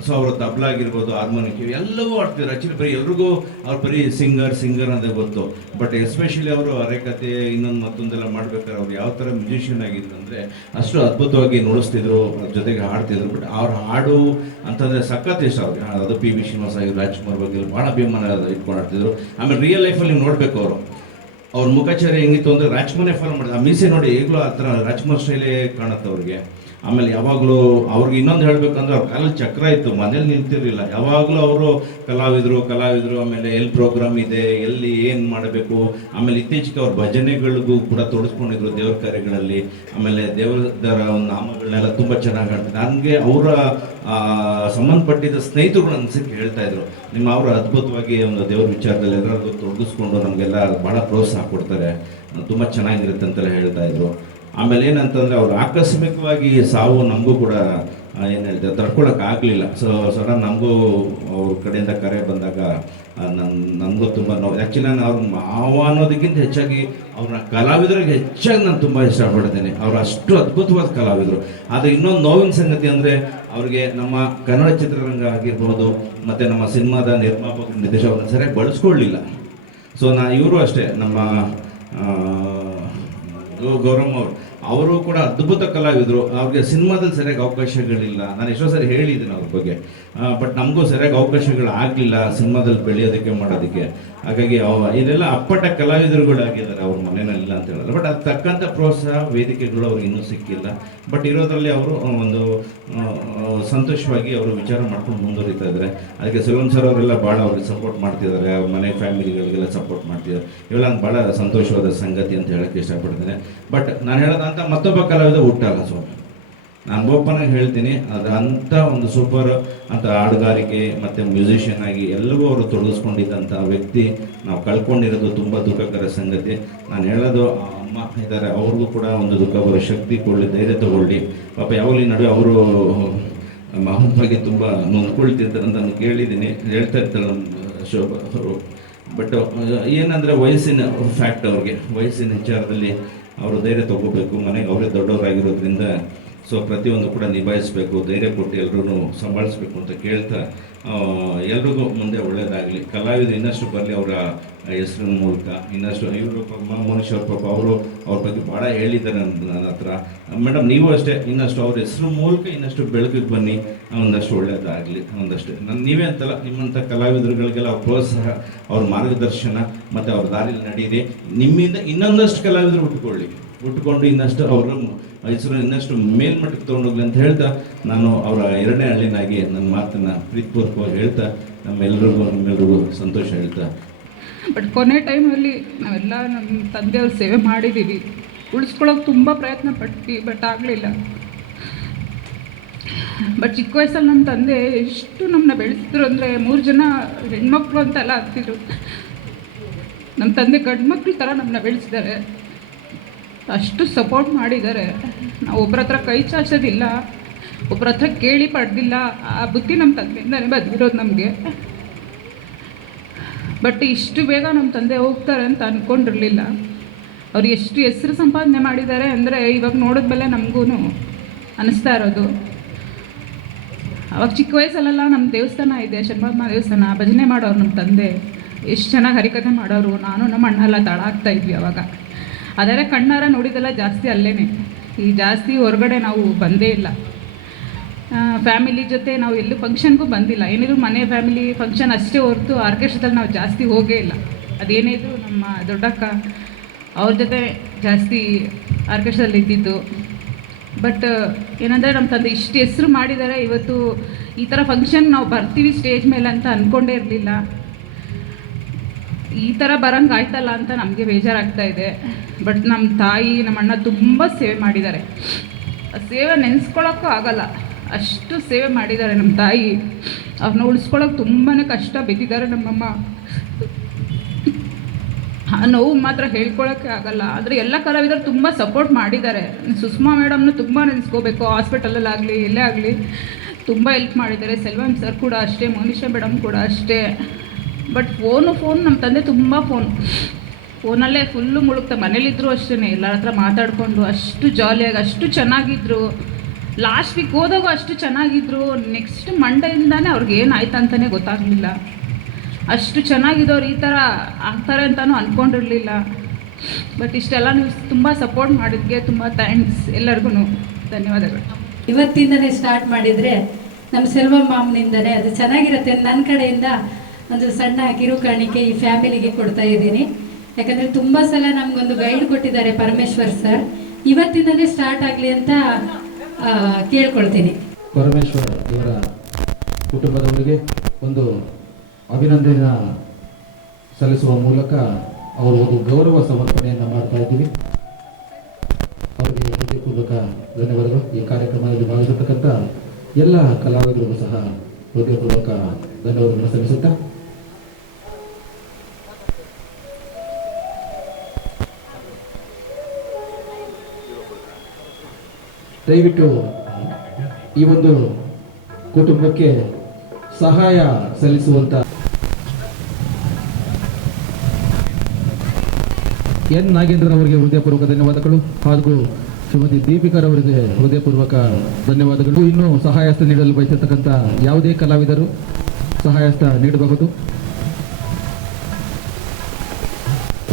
ಸೊ ಅವರು ತಬ್ಲಾ ಆಗಿರ್ಬೋದು, ಹಾರ್ಮೋನಿಯಂ ಎಲ್ಲವೂ ಆಡ್ತಿದ್ರು. ಆ್ಯಕ್ಚುಲಿ ಬರೀ ಎಲ್ರಿಗೂ ಅವ್ರು ಬರೀ ಸಿಂಗರ್ ಅಂತ ಗೊತ್ತು. ಬಟ್ ಎಸ್ಪೆಷಲಿ ಅವರು ಹರೆಕತೆ ಇನ್ನೊಂದು ಮತ್ತೊಂದೆಲ್ಲ ಮಾಡ್ಬೇಕಾದ್ರೆ ಅವ್ರು ಯಾವ ಥರ ಮ್ಯೂಸಿಷಿಯನ್ ಆಗಿದ್ರು ಅಂದರೆ ಅಷ್ಟು ಅದ್ಭುತವಾಗಿ ನುಡಿಸ್ತಿದ್ರು, ಜೊತೆಗೆ ಹಾಡ್ತಿದ್ರು. ಬಟ್ ಅವ್ರ ಹಾಡು ಅಂತಂದರೆ ಸಖತ್ ಇಷ್ಟ ಅವ್ರಿಗೆ. ಅದು PV ಶ್ರೀನಿವಾಸ್ ಆಗಿದ್ರು, ರಾಜ್ಕುಮಾರ್ ಬಗ್ಗೆ ಭಾಳ ಅಭಿಮಾನ ಇಟ್ಕೊಂಡು ಆಡ್ತಿದ್ರು. ಆಮೇಲೆ ರಿಯಲ್ ಲೈಫಲ್ಲಿ ನೀವು ನೋಡಬೇಕು ಅವ್ರ ಮುಖಾಚಾರ್ಯ ಹೆಂಗಿತ್ತು ಅಂದರೆ ರಾಜ್ಕುಮಾರೇ ಫಾಲೋ ಮಾಡಿದ್ರು. ಆ ಮೀಸೆ ನೋಡಿ ಈಗಲೂ ಆ ಥರ ರಾಜ್ಕುಮಾರ್ ಸ್ಟೈಲೇ ಕಾಣುತ್ತೆ ಅವ್ರಿಗೆ. ಆಮೇಲೆ ಯಾವಾಗಲೂ ಅವ್ರಿಗೆ ಇನ್ನೊಂದು ಹೇಳಬೇಕಂದ್ರೆ ಅವ್ರ ಕಾಲಲ್ಲಿ ಚಕ್ರ ಇತ್ತು, ಮನೇಲಿ ನಿಂತಿರಲಿಲ್ಲ. ಯಾವಾಗಲೂ ಅವರು ಕಲಾವಿದರು. ಆಮೇಲೆ ಎಲ್ಲಿ ಪ್ರೋಗ್ರಾಮ್ ಇದೆ, ಎಲ್ಲಿ ಏನು ಮಾಡಬೇಕು. ಆಮೇಲೆ ಇತ್ತೀಚೆಗೆ ಅವ್ರ ಭಜನೆಗಳಿಗೂ ಕೂಡ ತೊಡಸ್ಕೊಂಡಿದ್ರು ದೇವ್ರ ಕಾರ್ಯಗಳಲ್ಲಿ. ಆಮೇಲೆ ದೇವರ ಒಂದು ನಾಮಗಳನ್ನೆಲ್ಲ ತುಂಬ ಚೆನ್ನಾಗಿ ಆಡ್ತಾರೆ. ನನಗೆ ಅವರ ಸಂಬಂಧಪಟ್ಟಿದ್ದ ಸ್ನೇಹಿತರುಗಳು ಅನ್ಸಕ್ಕೆ ಹೇಳ್ತಾ ಇದ್ರು, ಅವರು ಅದ್ಭುತವಾಗಿ ಒಂದು ದೇವ್ರ ವಿಚಾರದಲ್ಲಿ ಎಲ್ಲರಿಗೂ ತೊಡಗಿಸ್ಕೊಂಡು ನಮಗೆಲ್ಲ ಭಾಳ ಪ್ರೋತ್ಸಾಹ ಕೊಡ್ತಾರೆ, ತುಂಬ ಚೆನ್ನಾಗಿರುತ್ತೆ ಅಂತೆಲ್ಲ ಹೇಳ್ತಾ ಇದ್ರು. ಆಮೇಲೆ ಏನಂತಂದರೆ ಅವ್ರು ಆಕಸ್ಮಿಕವಾಗಿ ಸಾವು ನಮಗೂ ಕೂಡ ಏನು ಹೇಳ್ತಾರೆ ತಡ್ಕೊಳಕ್ಕಾಗಲಿಲ್ಲ. ಸೊ ಸಡನ್ ನಮಗೂ ಅವ್ರ ಕಡೆಯಿಂದ ಕರೆ ಬಂದಾಗ ನನಗೂ ತುಂಬ ನೋವು. ಆ್ಯಕ್ಚುಲಿ ನಾನು ಅವ್ರ ಮಾವ ಅನ್ನೋದಕ್ಕಿಂತ ಹೆಚ್ಚಾಗಿ ಅವ್ರನ್ನ ಕಲಾವಿದರಿಗೆ ಹೆಚ್ಚಾಗಿ ನಾನು ತುಂಬ ಇಷ್ಟಪಡ್ತೇನೆ. ಅವ್ರು ಅಷ್ಟು ಅದ್ಭುತವಾದ ಕಲಾವಿದರು. ಆದರೆ ಇನ್ನೊಂದು ನೋವಿನ ಸಂಗತಿ ಅಂದರೆ ಅವ್ರಿಗೆ ನಮ್ಮ ಕನ್ನಡ ಚಿತ್ರರಂಗ ಆಗಿರ್ಬೋದು ಮತ್ತು ನಮ್ಮ ಸಿನಿಮಾದ ನಿರ್ಮಾಪಕ ನಿರ್ದೇಶಕರನ್ನ ಸರಿಯಾಗಿ ಬಳಸ್ಕೊಳ್ಳಿಲ್ಲ. ಸೊ ಇವರು ಅಷ್ಟೇ, ನಮ್ಮ ಗೌರಮ್ಮ ಅವರು ಕೂಡ ಅದ್ಭುತ ಕಲಾವಿದರು. ಅವ್ರಿಗೆ ಸಿನಿಮಾದಲ್ಲಿ ಸರಿಯಾಗಿ ಅವಕಾಶಗಳಿಲ್ಲ. ನಾನು ಎಷ್ಟೋ ಸರಿ ಹೇಳಿದ್ದೀನಿ ಅವ್ರ ಬಗ್ಗೆ. ಬಟ್ ನಮಗೂ ಸರಿಯಾಗಿ ಅವಕಾಶಗಳು ಆಗಲಿಲ್ಲ ಸಿನಿಮಾದಲ್ಲಿ ಬೆಳೆಯೋದಕ್ಕೆ ಮಾಡೋದಕ್ಕೆ. ಹಾಗಾಗಿ ಇದೆಲ್ಲ ಅಪ್ಪಟ ಕಲಾವಿದರುಗಳಾಗಿದ್ದಾರೆ ಅವ್ರ ಮನೆಯಲ್ಲ ಅಂತ ಹೇಳಲ್ಲ. ಬಟ್ ಅದು ತಕ್ಕಂಥ ಪ್ರೋತ್ಸಾಹ ವೇದಿಕೆಗಳು ಅವ್ರಿಗೆ ಇನ್ನೂ ಸಿಕ್ಕಿಲ್ಲ. ಬಟ್ ಇರೋದ್ರಲ್ಲಿ ಅವರು ಒಂದು ಸಂತೋಷವಾಗಿ ಅವರು ವಿಚಾರ ಮಾಡ್ಕೊಂಡು ಮುಂದುವರಿತಾ ಇದ್ದಾರೆ. ಅದಕ್ಕೆ ಸೆಲ್ವಂ ಸರ್ ಅವರೆಲ್ಲ ಭಾಳ ಅವ್ರಿಗೆ ಸಪೋರ್ಟ್ ಮಾಡ್ತಿದ್ದಾರೆ, ಅವ್ರ ಮನೆ ಫ್ಯಾಮಿಲಿಗಳಿಗೆಲ್ಲ ಸಪೋರ್ಟ್ ಮಾಡ್ತಿದ್ದಾರೆ. ಇವೆಲ್ಲ ಭಾಳ ಸಂತೋಷವಾದ ಸಂಗತಿ ಅಂತ ಹೇಳೋಕ್ಕೆ ಇಷ್ಟಪಡ್ತೇನೆ. ಬಟ್ ನಾನು ಹೇಳೋದಂತ ಮತ್ತೊಬ್ಬ ಕಲಾವಿದ ಹುಟ್ಟಲ್ಲ. ಸೊ ನಾನು ಓಪನಾಗಿ ಹೇಳ್ತೀನಿ, ಅದು ಅಂಥ ಒಂದು ಸೂಪರ್ ಅಂತ ಹಾಡುಗಾರಿಕೆ ಮತ್ತು ಮ್ಯೂಸಿಷಿಯನ್ ಆಗಿ ಎಲ್ಲವೂ ಅವರು ತೊಡಗಿಸ್ಕೊಂಡಿದ್ದಂಥ ವ್ಯಕ್ತಿ ನಾವು ಕಳ್ಕೊಂಡಿರೋದು ತುಂಬ ದುಃಖಕರ ಸಂಗತಿ. ನಾನು ಹೇಳೋದು ಆ ಅಮ್ಮ ಇದ್ದಾರೆ, ಅವ್ರಿಗೂ ಕೂಡ ಒಂದು ದುಃಖ ಬರೋ ಶಕ್ತಿ ಕೊಡಲಿ, ಧೈರ್ಯ ತಗೊಳ್ಳಿ. ಪಾಪ ಯಾವಾಗಲೂ ಈ ನಡುವೆ ಅವರು ನಮ್ಮ ಅಮ್ಮನ ಬಗ್ಗೆ ತುಂಬ ನೊಂದ್ಕೊಳ್ತಿರ್ತಾರೆ ಅಂತ ನಾನು ಕೇಳಿದ್ದೀನಿ, ಹೇಳ್ತಾ ಇರ್ತಾರೆ ನಮ್ಮ ಶೋಭಾ ಅವರು. ಬಟ್ ಏನಂದರೆ ವಯಸ್ಸಿನ ಫ್ಯಾಕ್ಟ್, ಅವ್ರಿಗೆ ವಯಸ್ಸಿನ ವಿಚಾರದಲ್ಲಿ ಅವರು ಧೈರ್ಯ ತಗೋಬೇಕು. ಮನೆಗೆ ಅವರೇ ದೊಡ್ಡವರಾಗಿರೋದ್ರಿಂದ ಸೊ ಪ್ರತಿಯೊಂದು ಕೂಡ ನಿಭಾಯಿಸಬೇಕು, ಧೈರ್ಯ ಕೊಟ್ಟು ಎಲ್ಲರೂ ಸಂಭಾಳಿಸ್ಬೇಕು ಅಂತ ಕೇಳ್ತಾ ಎಲ್ರಿಗೂ ಮುಂದೆ ಒಳ್ಳೆಯದಾಗಲಿ. ಕಲಾವಿದರು ಇನ್ನಷ್ಟು ಬರಲಿ ಅವರ ಹೆಸರಿನ ಮೂಲಕ. ಇನ್ನಷ್ಟು ಇವರು ಮನುಷ್ಯರ ಪಾಪ ಅವರು ಅವ್ರ ಬಗ್ಗೆ ಭಾಳ ಹೇಳಿದ್ದಾರೆ ನನ್ನ ಹತ್ರ. ಮೇಡಮ್ ನೀವು ಅಷ್ಟೇ ಇನ್ನಷ್ಟು ಅವ್ರ ಹೆಸರು ಮೂಲಕ ಇನ್ನಷ್ಟು ಬೆಳಕಿಗೆ ಬನ್ನಿ, ಒಂದಷ್ಟು ಒಳ್ಳೆಯದಾಗಲಿ. ಒಂದಷ್ಟು ನೀವೇ ಅಂತಲ್ಲ, ನಿಮ್ಮಂಥ ಕಲಾವಿದರುಗಳಿಗೆಲ್ಲ ಅವ್ರ ಪ್ರೋತ್ಸಾಹ, ಅವ್ರ ಮಾರ್ಗದರ್ಶನ ಮತ್ತು ಅವ್ರ ದಾರಿಯಲ್ಲಿ ನಡೀರಿ. ನಿಮ್ಮಿಂದ ಇನ್ನೊಂದಷ್ಟು ಕಲಾವಿದರು ಹುಟ್ಟುಕೊಂಡು ಇನ್ನಷ್ಟು ಅವರ ಹೆಸರು ಇನ್ನಷ್ಟು ಮೇಲ್ಮಟ್ಟಕ್ಕೆ ತೊಗೊಂಡೋಗ್ಲಿ ಅಂತ ಹೇಳ್ತಾ ನಾನು ಅವರ 2ನೇ ಹಳ್ಳಿನಾಗಿ ನನ್ನ ಮಾತನ್ನು ಪ್ರೀತಿಪೂರ್ವಕವಾಗಿ ಹೇಳ್ತಾ ನಮ್ಮೆಲ್ಲರಿಗೂ ಸಂತೋಷ ಹೇಳ್ತಾ. ಬಟ್ ಕೊನೆ ಟೈಮಲ್ಲಿ ನಾವೆಲ್ಲ ನಮ್ಮ ತಂದೆಯವ್ರ ಸೇವೆ ಮಾಡಿದ್ದೀವಿ, ಉಳಿಸ್ಕೊಳ್ಳೋಕೆ ತುಂಬ ಪ್ರಯತ್ನ ಪಟ್ವಿ, ಬಟ್ ಆಗಲಿಲ್ಲ. ಬಟ್ ಚಿಕ್ಕ ವಯಸ್ಸಲ್ಲಿ ನಮ್ಮ ತಂದೆ ಎಷ್ಟು ನಮ್ಮನ್ನ ಬೆಳೆಸಿದ್ರು ಅಂದರೆ 3 ಜನ ಹೆಣ್ಮಕ್ಳು ಅಂತೆಲ್ಲ ಆಗ್ತಿದ್ರು. ನಮ್ಮ ತಂದೆ ಗಂಡು ಮಕ್ಳ ಥರ ನಮ್ಮನ್ನ ಬೆಳೆಸಿದ್ದಾರೆ, ಅಷ್ಟು ಸಪೋರ್ಟ್ ಮಾಡಿದ್ದಾರೆ. ನಾವು ಒಬ್ಬರ ಹತ್ರ ಕೈ ಚಾಚೋದಿಲ್ಲ, ಒಬ್ಬರ ಹತ್ರ ಕೇಳಿ ಪಡೆದಿಲ್ಲ. ಆ ಬುದ್ಧಿ ನಮ್ಮ ತಂದೆಯಿಂದಲೇ ಬಂದಿರೋದು ನಮಗೆ. ಬಟ್ ಇಷ್ಟು ಬೇಗ ನಮ್ಮ ತಂದೆ ಹೋಗ್ತಾರೆ ಅಂತ ಅಂದ್ಕೊಂಡಿರಲಿಲ್ಲ. ಅವ್ರು ಎಷ್ಟು ಹೆಸರು ಸಂಪಾದನೆ ಮಾಡಿದ್ದಾರೆ ಅಂದರೆ ಇವಾಗ ನೋಡಿದ್ಮೇಲೆ ನಮಗೂ ಅನ್ನಿಸ್ತಾ ಇರೋದು. ಅವಾಗ ಚಿಕ್ಕ ವಯಸ್ಸಲ್ಲೆಲ್ಲ ನಮ್ಮ ದೇವಸ್ಥಾನ ಇದೆ, ಶನಿವಾರ ದೇವಸ್ಥಾನ, ಭಜನೆ ಮಾಡೋರು ನಮ್ಮ ತಂದೆ. ಎಷ್ಟು ಚೆನ್ನಾಗಿ ಹರಿಕಥೆ ಮಾಡೋರು. ನಾನು ನಮ್ಮ ಅಣ್ಣ ಎಲ್ಲ ತಾಳ ಆಗ್ತಾಯಿದ್ವಿ ಅವಾಗ. ಆದರೆ ಕಣ್ಣಾರ ನೋಡಿದೆಲ್ಲ ಜಾಸ್ತಿ ಅಲ್ಲೇ, ಈ ಜಾಸ್ತಿ ಹೊರಗಡೆ ನಾವು ಬಂದೇ ಇಲ್ಲ. ಫ್ಯಾಮಿಲಿ ಜೊತೆ ನಾವು ಎಲ್ಲೂ ಫಂಕ್ಷನ್ಗೂ ಬಂದಿಲ್ಲ. ಏನಿದ್ರು ಮನೆ ಫ್ಯಾಮಿಲಿ ಫಂಕ್ಷನ್ ಅಷ್ಟೇ ಹೊರತು ಆರ್ಕೆಸ್ಟ್ರಾದಲ್ಲಿ ನಾವು ಜಾಸ್ತಿ ಹೋಗೇ ಇಲ್ಲ. ಅದೇನಿದ್ರು ನಮ್ಮ ದೊಡ್ಡಕ್ಕ ಅವ್ರ ಜೊತೆ ಜಾಸ್ತಿ ಆರ್ಕೆಸ್ಟ್ರಲ್ಲಿ ಇದ್ದಿದ್ದು. ಬಟ್ ಏನಂದರೆ ನಮ್ಮ ತಂದೆ ಇಷ್ಟು ಹೆಸರು ಮಾಡಿದ್ದಾರೆ. ಇವತ್ತು ಈ ಥರ ಫಂಕ್ಷನ್ ನಾವು ಬರ್ತೀವಿ ಸ್ಟೇಜ್ ಮೇಲೆ ಅಂತ ಅಂದ್ಕೊಂಡೇ ಇರಲಿಲ್ಲ. ಈ ಥರ ಬರೋಂಗೆ ಆಯ್ತಲ್ಲ ಅಂತ ನಮಗೆ ಬೇಜಾರಾಗ್ತಾ ಇದೆ. ಬಟ್ ನಮ್ಮ ತಾಯಿ ನಮ್ಮ ಅಣ್ಣ ತುಂಬ ಸೇವೆ ಮಾಡಿದ್ದಾರೆ. ಆ ಸೇವೆ ನೆನೆಸ್ಕೊಳ್ಳೋಕ್ಕೂ ಆಗಲ್ಲ, ಅಷ್ಟು ಸೇವೆ ಮಾಡಿದ್ದಾರೆ ನಮ್ಮ ತಾಯಿ. ಅವ್ರನ್ನ ಉಳಿಸ್ಕೊಳ್ಳೋಕೆ ತುಂಬಾ ಕಷ್ಟ ಬಿದ್ದಿದ್ದಾರೆ ನಮ್ಮಮ್ಮ. ಆ ನೋವು ಮಾತ್ರ ಹೇಳ್ಕೊಳ್ಳೋಕ್ಕೆ ಆಗಲ್ಲ. ಆದರೆ ಎಲ್ಲ ಕಲಾವಿದರು ತುಂಬ ಸಪೋರ್ಟ್ ಮಾಡಿದ್ದಾರೆ. ಸುಷ್ಮಾ ಮೇಡಮ್ನು ತುಂಬ ನೆನೆಸ್ಕೋಬೇಕು. ಹಾಸ್ಪಿಟಲಲ್ಲಾಗಲಿ ಎಲ್ಲೇ ಆಗಲಿ ತುಂಬ ಹೆಲ್ಪ್ ಮಾಡಿದ್ದಾರೆ. ಸೆಲ್ವಂ ಸರ್ ಕೂಡ ಅಷ್ಟೇ, ಮೋನಿಶಾ ಮೇಡಮ್ ಕೂಡ ಅಷ್ಟೇ. ಬಟ್ ಫೋನ್ ನಮ್ಮ ತಂದೆ ತುಂಬ ಫೋನಲ್ಲೇ ಫುಲ್ಲು ಮುಳುಗ್ತಾ. ಮನೇಲಿದ್ದರು ಅಷ್ಟೇ, ಎಲ್ಲರ ಹತ್ರ ಮಾತಾಡಿಕೊಂಡು ಅಷ್ಟು ಜಾಲಿಯಾಗಿ ಅಷ್ಟು ಚೆನ್ನಾಗಿದ್ದರು. ಲಾಸ್ಟ್ ವೀಕ್ ಹೋದಾಗ ಅಷ್ಟು ಚೆನ್ನಾಗಿದ್ದರು. ನೆಕ್ಸ್ಟ್ ಮಂಡೆಯಿಂದಾನೇ ಅವ್ರಿಗೆ ಏನಾಯ್ತು ಅಂತಲೇ ಗೊತ್ತಾಗಲಿಲ್ಲ. ಅಷ್ಟು ಚೆನ್ನಾಗಿದ್ದವ್ರು ಈ ಥರ ಆಗ್ತಾರೆ ಅಂತಲೂ ಅಂದ್ಕೊಂಡಿರಲಿಲ್ಲ. ಬಟ್ ಇಷ್ಟೆಲ್ಲ ನೀವು ತುಂಬ ಸಪೋರ್ಟ್ ಮಾಡಿದ್ಗೆ ತುಂಬ ಥ್ಯಾಂಕ್ಸ್. ಎಲ್ಲರಿಗೂ ಧನ್ಯವಾದಗಳು. ಇವತ್ತಿಂದಲೇ ಸ್ಟಾರ್ಟ್ ಮಾಡಿದರೆ ನಮ್ಮ ಸೆಲ್ವಂ ಮಾಮ್ನಿಂದಲೇ ಅದು ಚೆನ್ನಾಗಿರುತ್ತೆ. ನನ್ನ ಕಡೆಯಿಂದ ಒಂದು ಸಣ್ಣ ಕಿರು ಕಾಣಿಕೆ ಈ ಫ್ಯಾಮಿಲಿಗೆ ಕೊಡ್ತಾ ಇದ್ದೀನಿ. ಯಾಕಂದರೆ ತುಂಬ ಸಲ ನಮಗೊಂದು ಗೈಡ್ ಕೊಟ್ಟಿದ್ದಾರೆ ಪರಮೇಶ್ವರ್ ಸರ್. ಇವತ್ತಿಂದಲೇ ಸ್ಟಾರ್ಟ್ ಆಗಲಿ ಅಂತ ಕೇಳ್ಕೊಳ್ತೀನಿ. ಪರಮೇಶ್ವರ್ ಇವರ ಕುಟುಂಬದವರಿಗೆ ಒಂದು ಅಭಿನಂದನೆ ಸಲ್ಲಿಸುವ ಮೂಲಕ ಅವರು ಒಂದು ಗೌರವ ಸಮರ್ಪಣೆಯನ್ನು ಮಾಡ್ತಾ ಇದ್ದೀವಿ. ಅವರಿಗೆ ಹೃದಯಪೂರ್ವಕ ಧನ್ಯವಾದಗಳು. ಈ ಕಾರ್ಯಕ್ರಮದಲ್ಲಿ ಭಾಗವಹಿಸತಕ್ಕಂಥ ಎಲ್ಲ ಕಲಾವಿದರಿಗೂ ಸಹ ಹೃದಯಪೂರ್ವಕ ಧನ್ಯವಾದಗಳನ್ನು ಸಲ್ಲಿಸುತ್ತಾ ದಯವಿಟ್ಟು ಈ ಒಂದು ಕುಟುಂಬಕ್ಕೆ ಸಹಾಯ ಸಲ್ಲಿಸುವಂತ ಎನ್ ನಾಗೇಂದ್ರನವರಿಗೆ ಹೃದಯಪೂರ್ವಕ ಧನ್ಯವಾದಗಳು ಹಾಗೂ ಶ್ರೀಮತಿ ದೀಪಿಕಾರವರಿಗೆ ಹೃದಯಪೂರ್ವಕ ಧನ್ಯವಾದಗಳು. ಇನ್ನೂ ಸಹಾಯಹಸ್ತ ನೀಡಲು ಬಯಸಿರ್ತಕ್ಕಂಥ ಯಾವುದೇ ಕಲಾವಿದರು ಸಹಾಯಹಸ್ತ ನೀಡಬಹುದು.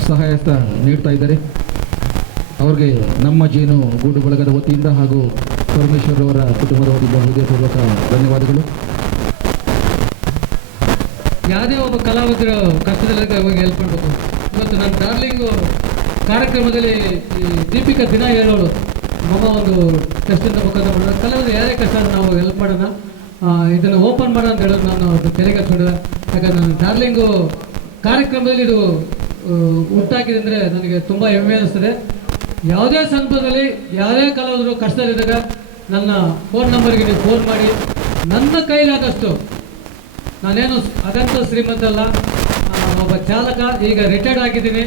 ಸಹಾಯಹಸ್ತ ನೀಡ್ತಾ ಇದ್ದಾರೆ. ಅವ್ರಿಗೆ ನಮ್ಮ ಜೇನು ಗೂಡು ಬಳಗದ ವತಿಯಿಂದ ಹಾಗೂ ಪರಮೇಶ್ವರ್ ಅವರ ಕುಟುಂಬದ ವತಿಯಿಂದ ಹೃದಯಪೂರ್ವಕ ಧನ್ಯವಾದಗಳು. ಯಾವುದೇ ಒಬ್ಬ ಕಲಾವಿದರು ಕಷ್ಟದಲ್ಲಿ ಹೋಗಿ ಹೆಲ್ಪ್ ಮಾಡಬೇಕು. ಇವತ್ತು ನನ್ನ ಡಾರ್ಲಿಂಗು ಕಾರ್ಯಕ್ರಮದಲ್ಲಿ ಈ ದೀಪಿಕಾ ದಿನ ಹೇಳೋಳು, ನಮ್ಮ ಒಂದು ಟೆಸ್ಟಿಂದ ಮುಖಾಂತರ ಮಾಡೋಣ, ಕಲಾವಿದರು ಯಾರೇ ಕಷ್ಟ ನಾವು ಹೆಲ್ಪ್ ಮಾಡೋಣ, ಇದನ್ನು ಓಪನ್ ಮಾಡೋಣ ಅಂತ ಹೇಳೋದು ನಾನು ತೆರೆಗೆ ಹಚ್ಕೊಂಡಿದ್ದೆ. ಯಾಕಂದ್ರೆ ನನ್ನ ಡಾರ್ಲಿಂಗು ಕಾರ್ಯಕ್ರಮದಲ್ಲಿ ಇದು ಹುಟ್ಟಾಕಿದೆ ಅಂದರೆ ನನಗೆ ತುಂಬ ಹೆಮ್ಮೆ ಅನ್ನಿಸ್ತದೆ. ಯಾವುದೇ ಸಂದರ್ಭದಲ್ಲಿ ಯಾವುದೇ ಕಲಾವಿದರು ಕಷ್ಟದಲ್ಲಿದ್ದಾಗ ನನ್ನ ಫೋನ್ ನಂಬರ್ಗೆ ನೀವು ಫೋನ್ ಮಾಡಿ, ನನ್ನ ಕೈಲಾದಷ್ಟು, ನಾನೇನು ಅದಂತ ಶ್ರೀಮಂತ ಅಲ್ಲ, ಒಬ್ಬ ಚಾಲಕ, ಈಗ ರಿಟೈರ್ಡ್ ಆಗಿದ್ದೀನಿ,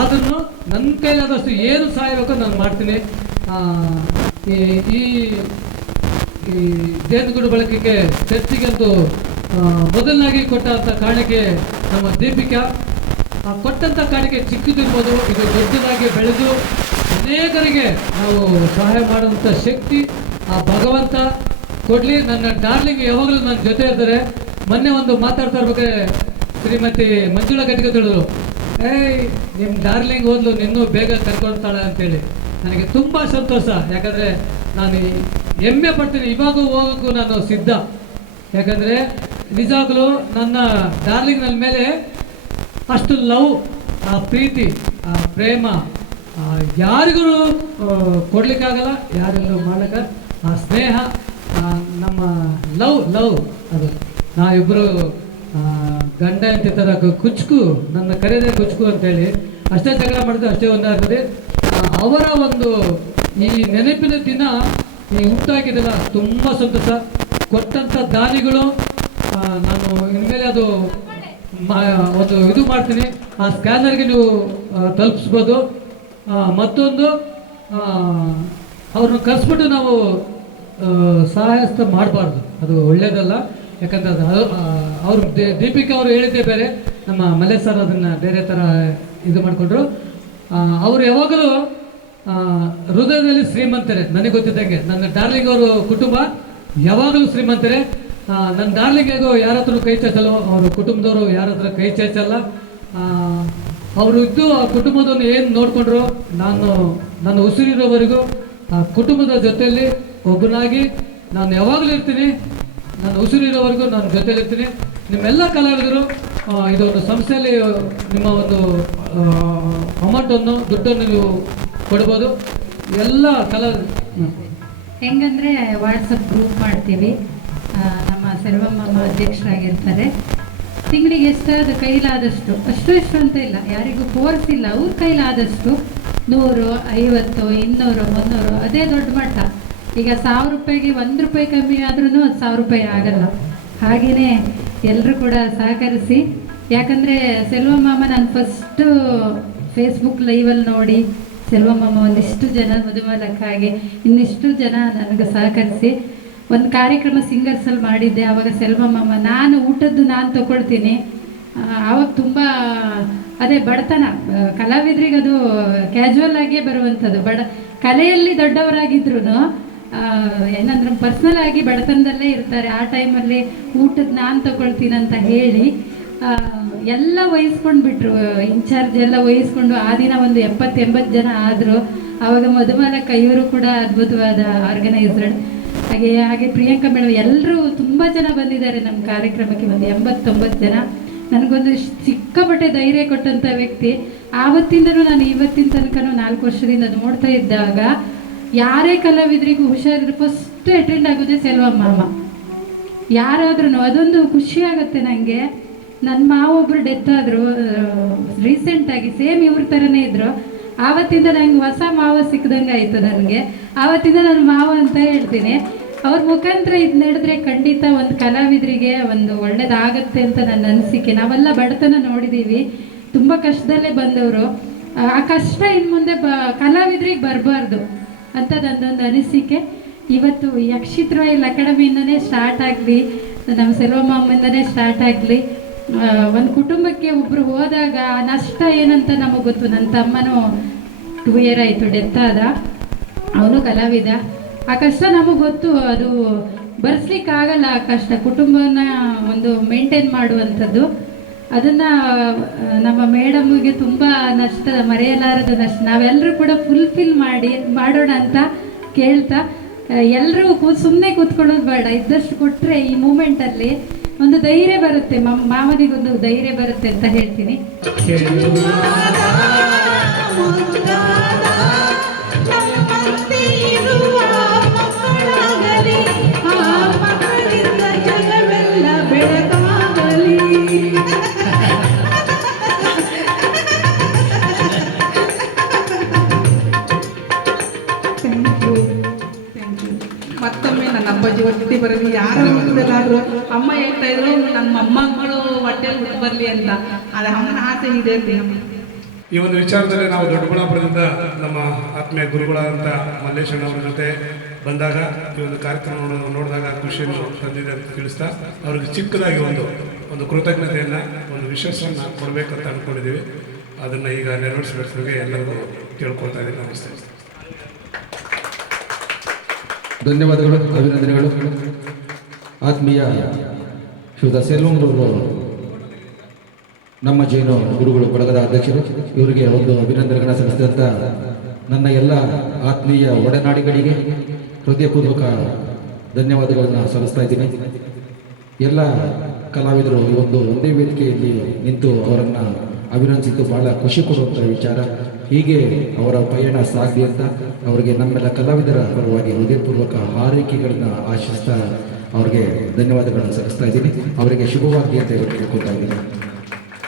ಆದ್ರೂ ನನ್ನ ಕೈಲಾದಷ್ಟು ಏನು ಸಹಾಯ ಬೇಕೋ ನಾನು ಮಾಡ್ತೀನಿ. ಈ ಈ ಜೇನುಗೂಡು ಬಳಕೆಗೆ ಚರ್ಚಿಗೆ ಒಂದು ಮೊದಲನಾಗಿ ಕೊಟ್ಟಂಥ ಕಾಣಿಕೆ ನಮ್ಮ ದೀಪಿಕಾ. ಕೊಟ್ಟಂಥ ಕಾಣಿಕೆ ಚಿಕ್ಕದಿರ್ಬೋದು, ಇದು ದೊಡ್ಡದಾಗಿ ಬೆಳೆದು ಅನೇಕರಿಗೆ ನಾವು ಸಹಾಯ ಮಾಡುವಂಥ ಶಕ್ತಿ ಆ ಭಗವಂತ ಕೊಡಲಿ. ನನ್ನ ಡಾರ್ಲಿಂಗ್ ಯಾವಾಗಲೂ ನನ್ನ ಜೊತೆ ಇರ್ತಾರೆ. ಮೊನ್ನೆ ಒಂದು ಮಾತಾಡ್ತಾ ಇರ್ಬೇಕಾದ್ರೆ ಶ್ರೀಮತಿ ಮಂಜುಳಾ ಗಟ್ಟಿಗೆ ತಿಳಿದ್ರು, ನಿಮ್ಮ ಡಾರ್ಲಿಂಗ್ ಓದ್ಲು ನಿನ್ನೂ ಬೇಗ ಕರ್ಕೊಳ್ತಾಳೆ ಅಂತೇಳಿ. ನನಗೆ ತುಂಬ ಸಂತೋಷ, ಯಾಕಂದರೆ ನಾನು ಹೆಮ್ಮೆ ಪಡ್ತೀನಿ. ಇವಾಗೂ ಹೋಗೋಕ್ಕೂ ನಾನು ಸಿದ್ಧ, ಯಾಕಂದರೆ ನಿಜವಾಗ್ಲೂ ನನ್ನ ಡಾರ್ಲಿಂಗ್ ನನ್ನ ಮೇಲೆ ಅಷ್ಟು ಲವ್, ಆ ಪ್ರೀತಿ, ಆ ಪ್ರೇಮ ಯಾರಿಗೂ ಕೊಡ್ಲಿಕ್ಕಾಗಲ್ಲ, ಯಾರಿಗೂ ಮಾಡ್ಲಿಕ್ಕೆ. ಆ ಸ್ನೇಹ, ನಮ್ಮ ಲವ್ ಅದು ನಾವಿಬ್ಬರು ಗಂಡ ಅಂತ ಥರ ಕುಚ್ಕು, ನನ್ನ ಕರೆದೇ ಕುಚ್ಕು ಅಂತೇಳಿ ಅಷ್ಟೇ ಜಗಳ ಮಾಡಿದ್ರೆ ಅಷ್ಟೇ ಒಂದಾಗ್ತದೆ. ಅವರ ಒಂದು ಈ ನೆನಪಿನ ದಿನ ಈ ಹುಟ್ಟಾಕಿದೆಲ್ಲ ತುಂಬ ಸಂತೋಷ. ಕೊಟ್ಟಂಥ ದಾನಿಗಳು ನಾನು ಇನ್ಮೇಲೆ ಅದು ಒಂದು ಇದು ಮಾಡ್ತೀನಿ, ಆ ಸ್ಕ್ಯಾನರ್ಗೆ ನೀವು ತಲುಪಿಸ್ಬೋದು. ಮತ್ತೊಂದು ಅವ್ರನ್ನ ಕರೆಸ್ಬಿಟ್ಟು ನಾವು ಸಹಾಯಸ್ತ ಮಾಡಬಾರ್ದು, ಅದು ಒಳ್ಳೆಯದಲ್ಲ. ಯಾಕಂದ್ರೆ ಅದು ಅವರು ದೀಪಿಕಾ ಅವರು ಹೇಳಿದ್ದೇ ಬೇರೆ, ನಮ್ಮ ಮಲೆ ಸರ್ ಅದನ್ನು ಬೇರೆ ಥರ ಇದು ಮಾಡಿಕೊಂಡ್ರು. ಅವರು ಯಾವಾಗಲೂ ಹೃದಯದಲ್ಲಿ ಶ್ರೀಮಂತರೇ. ನನಗೆ ಗೊತ್ತಿದ್ದಂಗೆ ನನ್ನ ಡಾರ್ಲಿಂಗ್ ಅವರು ಕುಟುಂಬ ಯಾವಾಗಲೂ ಶ್ರೀಮಂತರೇ. ನನ್ನ ಡಾರ್ಲಿಂಗಿಗೂ ಯಾರ ಹತ್ರ ಕೈ ಚಾಚಲ್ಲ, ಅವ್ರ ಕುಟುಂಬದವರು ಯಾರ ಹತ್ರ ಕೈ ಚಾಚಲ್ಲ. ಅವರು ಇದ್ದು ಆ ಕುಟುಂಬದನ್ನು ಏನು ನೋಡಿಕೊಂಡ್ರು, ನನ್ನ ಉಸಿರಿರೋವರೆಗೂ ಆ ಕುಟುಂಬದ ಜೊತೆಯಲ್ಲಿ ಒಬ್ಬನಾಗಿ ನಾನು ಯಾವಾಗಲೂ ಇರ್ತೀನಿ. ನನ್ನ ಉಸಿರಿರೋವರೆಗೂ ನಾನು ಜೊತೆಲಿರ್ತೀನಿ. ನಿಮ್ಮೆಲ್ಲ ಕಲಾವಿದರು ಇದೊಂದು ಸಂಸ್ಥೆಯಲ್ಲಿ ನಿಮ್ಮ ಒಂದು ಅಮೌಂಟನ್ನು, ದುಡ್ಡನ್ನು ನೀವು ಕೊಡ್ಬೋದು. ಎಲ್ಲ ಹೆಂಗಂದರೆ ವಾಟ್ಸಪ್ ಗ್ರೂಪ್ ಮಾಡ್ತೀವಿ, ನಮ್ಮ ಸೆಲ್ವಮ್ಮ ಅಧ್ಯಕ್ಷರಾಗಿರ್ತಾರೆ. ತಿಂಗಳಿಗೆ ಎಷ್ಟಾದ ಕೈಲಾದಷ್ಟು, ಅಷ್ಟು ಅಂತ ಇಲ್ಲ, ಯಾರಿಗೂ ಫೋರ್ಸ್ ಇಲ್ಲ, ಅವ್ರ ಕೈಲಾದಷ್ಟು 100, 50, 200, 300 ಅದೇ ದೊಡ್ಡ ಮಟ್ಟ. ಈಗ 1000 ರೂಪಾಯಿಗೆ 1 ರೂಪಾಯಿ ಕಮ್ಮಿ ಆದ್ರೂ ಅದು 1000 ರೂಪಾಯಿ ಆಗಲ್ಲ. ಹಾಗೆಯೇ ಎಲ್ಲರೂ ಕೂಡ ಸಹಕರಿಸಿ. ಯಾಕಂದರೆ ಸೆಲ್ವಮ್ಮ ನಾನು ಫಸ್ಟು ಫೇಸ್ಬುಕ್ ಲೈವಲ್ಲಿ ನೋಡಿ ಸೆಲ್ವಮ್ಮ ಒಂದಿಷ್ಟು ಜನ ಮಧುಮಾಲಕ್ಕಾಗಿ ಇನ್ನಿಷ್ಟು ಜನ ನನಗೆ ಸಹಕರಿಸಿ ಒಂದು ಕಾರ್ಯಕ್ರಮ ಸಿಂಗರ್ಸಲ್ಲಿ ಮಾಡಿದ್ದೆ. ಆವಾಗ ಸೆಲ್ವಮ್ಮ ನಾನು ಊಟದ್ದು ನಾನು ತಗೊಳ್ತೀನಿ. ಆವಾಗ ತುಂಬ ಅದೇ ಬಡತನ, ಕಲಾವಿದ್ರಿಗೆ ಅದು ಕ್ಯಾಜುವಲ್ ಆಗಿಯೇ ಬರುವಂಥದ್ದು. ಕಲೆಯಲ್ಲಿ ದೊಡ್ಡವರಾಗಿದ್ರು ಏನಂದ್ರೆ ಪರ್ಸ್ನಲ್ ಆಗಿ ಬಡತನದಲ್ಲೇ ಇರ್ತಾರೆ. ಆ ಟೈಮಲ್ಲಿ ಊಟದ ನಾನು ತಗೊಳ್ತೀನಿ ಅಂತ ಹೇಳಿ ಎಲ್ಲ ವಹಿಸ್ಕೊಂಡು ಬಿಟ್ರು, ಇನ್ಚಾರ್ಜ್ ಎಲ್ಲ ವಹಿಸ್ಕೊಂಡು. ಆ ದಿನ ಒಂದು 70-80 ಜನ ಆದರು. ಆವಾಗ ಮಧುಮಾಲಕ್ಕ ಇವರು ಕೂಡ ಅದ್ಭುತವಾದ ಆರ್ಗನೈಸರ್. ಹಾಗೆ ಪ್ರಿಯಾಂಕಾ ಮೇಡಮ್ ಎಲ್ಲರೂ ತುಂಬ ಜನ ಬಂದಿದ್ದಾರೆ ನಮ್ಮ ಕಾರ್ಯಕ್ರಮಕ್ಕೆ, ಒಂದು 80-90 ಜನ. ನನಗೊಂದು ಸಿಕ್ಕಾಪಟ್ಟೆ ಧೈರ್ಯ ಕೊಟ್ಟಂಥ ವ್ಯಕ್ತಿ. ಆವತ್ತಿಂದನೂ ನಾನು ಇವತ್ತಿನ ತನಕನೂ 4 ವರ್ಷದಿಂದ ನೋಡ್ತಾ ಇದ್ದಾಗ ಯಾರೇ ಕಲಾವಿದರಿಗೂ ಹುಷಾರಿದ್ರೆ ಫಸ್ಟ್ ಅಟೆಂಡ್ ಆಗೋದೇ ಸೆಲ್ವಮ್ಮ. ಯಾರಾದ್ರೂ ಅದೊಂದು ಖುಷಿ ಆಗುತ್ತೆ ನನಗೆ. ನನ್ನ ಮಾವ ಒಬ್ಬರು ಡೆತ್ ಆದರು ರೀಸೆಂಟಾಗಿ, ಸೇಮ್ ಇವ್ರ ಥರನೇ ಇದ್ದರು. ಆವತ್ತಿಂದ ನಂಗೆ ಹೊಸ ಮಾವ ಸಿಕ್ಕದಂಗೆ ಆಯಿತು ನನಗೆ. ಆವತ್ತಿಂದ ನಾನು ಮಾವ ಅಂತ ಹೇಳ್ತೀನಿ. ಅವ್ರ ಮುಖಾಂತರ ಇದು ನಡೆದ್ರೆ ಖಂಡಿತ ಒಂದು ಕಲಾವಿದರಿಗೆ ಒಂದು ಒಳ್ಳೇದಾಗತ್ತೆ ಅಂತ ನನ್ನ ಅನಿಸಿಕೆ. ನಾವೆಲ್ಲ ಬಡತನ ನೋಡಿದ್ದೀವಿ, ತುಂಬ ಕಷ್ಟದಲ್ಲೇ ಬಂದವರು. ಆ ಕಷ್ಟ ಇನ್ನು ಮುಂದೆ ಕಲಾವಿದರಿಗೆ ಬರಬಾರ್ದು ಅಂತ ನನ್ನೊಂದು ಅನಿಸಿಕೆ. ಇವತ್ತು ಯಕ್ಷಿತ್ ರಾಯಲ್ ಅಕಾಡೆಮಿಯಿಂದನೇ ಸ್ಟಾರ್ಟ್ ಆಗಲಿ, ನಮ್ಮ ಸೆಲ್ವಮ್ಮಯಿಂದನೇ ಸ್ಟಾರ್ಟ್ ಆಗಲಿ. ಒಂದು ಕುಟುಂಬಕ್ಕೆ ಒಬ್ಬರು ಹೋದಾಗ ನಷ್ಟ ಏನಂತ ನಮಗೆ ಗೊತ್ತು. ನನ್ನ ತಮ್ಮನೂ 2 ಇಯರ್ ಆಯಿತು ಡೆತ್ ಆದ, ಅವನು ಕಲಾವಿದ. ಆ ಕಷ್ಟ ನಮಗೆ ಗೊತ್ತು, ಅದು ಬರ್ಸ್ಲಿಕ್ಕಾಗಲ್ಲ. ಆ ಕಷ್ಟ ಕುಟುಂಬನ ಒಂದು ಮೇಂಟೈನ್ ಮಾಡುವಂಥದ್ದು. ಅದನ್ನು ನಮ್ಮ ಮೇಡಮ್ಗೆ ತುಂಬ ನಷ್ಟ, ಮರೆಯಲಾರದ ನಷ್ಟ. ನಾವೆಲ್ಲರೂ ಕೂಡ ಫುಲ್ಫಿಲ್ ಮಾಡೋಣ ಅಂತ ಕೇಳ್ತಾ, ಎಲ್ಲರೂ ಸುಮ್ಮನೆ ಕೂತ್ಕೊಳ್ಳೋದು ಬೇಡ, ಇದ್ದಷ್ಟು ಕೊಟ್ಟರೆ ಈ ಮೂಮೆಂಟಲ್ಲಿ ಒಂದು ಧೈರ್ಯ ಬರುತ್ತೆ, ಮಾವನಿಗೊಂದು ಧೈರ್ಯ ಬರುತ್ತೆ ಅಂತ ಹೇಳ್ತೀನಿ. ಮತ್ತೊಮ್ಮೆ ನನ್ನ ಅಪ್ಪಾಜಿ ಹೊಟ್ಟೆ ಬರಲಿ, ಯಾರ ಹುಟ್ಟಿದಲ್ಲಾದ್ರು ಅಮ್ಮ ಹೇಳ್ತಾ ಇದ್ರು ನಮ್ಮ ಮೊಮ್ಮಗಳು ಹೊಟ್ಟೆಲಿ ಹುಟ್ಟು ಬರಲಿ ಅಂತ. ಅದು ಅಮ್ಮನ ಆಸೆ ಇದೆ ಅಂತ. ಈ ಒಂದು ವಿಚಾರದಲ್ಲಿ ನಾವು ದೊಡ್ಡಬಳ್ಳಾಪುರದಿಂದ ನಮ್ಮ ಆತ್ಮೀಯ ಗುರುಗಳಾದಂಥ ಮಲ್ಲೇಶಣ್ಣ ಅವರ ಜೊತೆ ಬಂದಾಗ ಈ ಒಂದು ಕಾರ್ಯಕ್ರಮ ನೋಡಿದಾಗ ಖುಷಿಯನ್ನು ತಂದಿದೆ ಅಂತ ತಿಳಿಸ್ತಾ ಅವ್ರಿಗೆ ಚಿಕ್ಕದಾಗಿ ಒಂದು ಕೃತಜ್ಞತೆಯನ್ನು ಒಂದು ವಿಶ್ವಾಸವನ್ನು ಕೊಡಬೇಕಂತ ಅಂದ್ಕೊಂಡಿದ್ದೀವಿ. ಅದನ್ನು ಈಗ ನೆರವೇರಿಸಬೇಕಾಗಿ ಎಲ್ಲರಿಗೂ ಕೇಳ್ಕೊಳ್ತಾ ಇದ್ದೀನಿ. ನಮಸ್ತೆ. ಧನ್ಯವಾದಗಳು, ಅಭಿನಂದನೆಗಳು. ಆತ್ಮೀಯ ಶ್ರೀಯುತ ಸೆಲ್ವಂರವರು ನಮ್ಮ ಜೈನ ಗುರುಗಳು ಬಳಗದ ಅಧ್ಯಕ್ಷರು, ಇವರಿಗೆ ಒಂದು ಅಭಿನಂದನೆಗಳನ್ನು ಸಲ್ಲಿಸಿದಂಥ ನನ್ನ ಎಲ್ಲ ಆತ್ಮೀಯ ಒಡನಾಡಿಗಳಿಗೆ ಹೃದಯಪೂರ್ವಕ ಧನ್ಯವಾದಗಳನ್ನು ಸಲ್ಲಿಸ್ತಾ ಇದ್ದೀನಿ. ಎಲ್ಲ ಕಲಾವಿದರು ಈ ಒಂದೇ ವೇದಿಕೆಯಲ್ಲಿ ನಿಂತು ಅವರನ್ನು ಅಭಿನಂದಿಸಿದ್ದು ಬಹಳ ಖುಷಿ ಕೊಡುವಂಥ ವಿಚಾರ. ಹೀಗೆ ಅವರ ಪಯಣ ಸಾಗಲಿ ಅಂತ ಅವರಿಗೆ ನಮ್ಮೆಲ್ಲ ಕಲಾವಿದರ ಪರವಾಗಿ ಹೃದಯಪೂರ್ವಕ ಹಾರೈಕೆಗಳನ್ನು ಆಶಿಸ್ತಾ ಅವರಿಗೆ ಧನ್ಯವಾದಗಳನ್ನು ಸಲ್ಲಿಸ್ತಾ ಇದ್ದೀನಿ. ಅವರಿಗೆ ಶುಭವಾಗಲಿ ಅಂತ ಕೇಳ್ಕೊತಾ ಇದ್ದೀನಿ.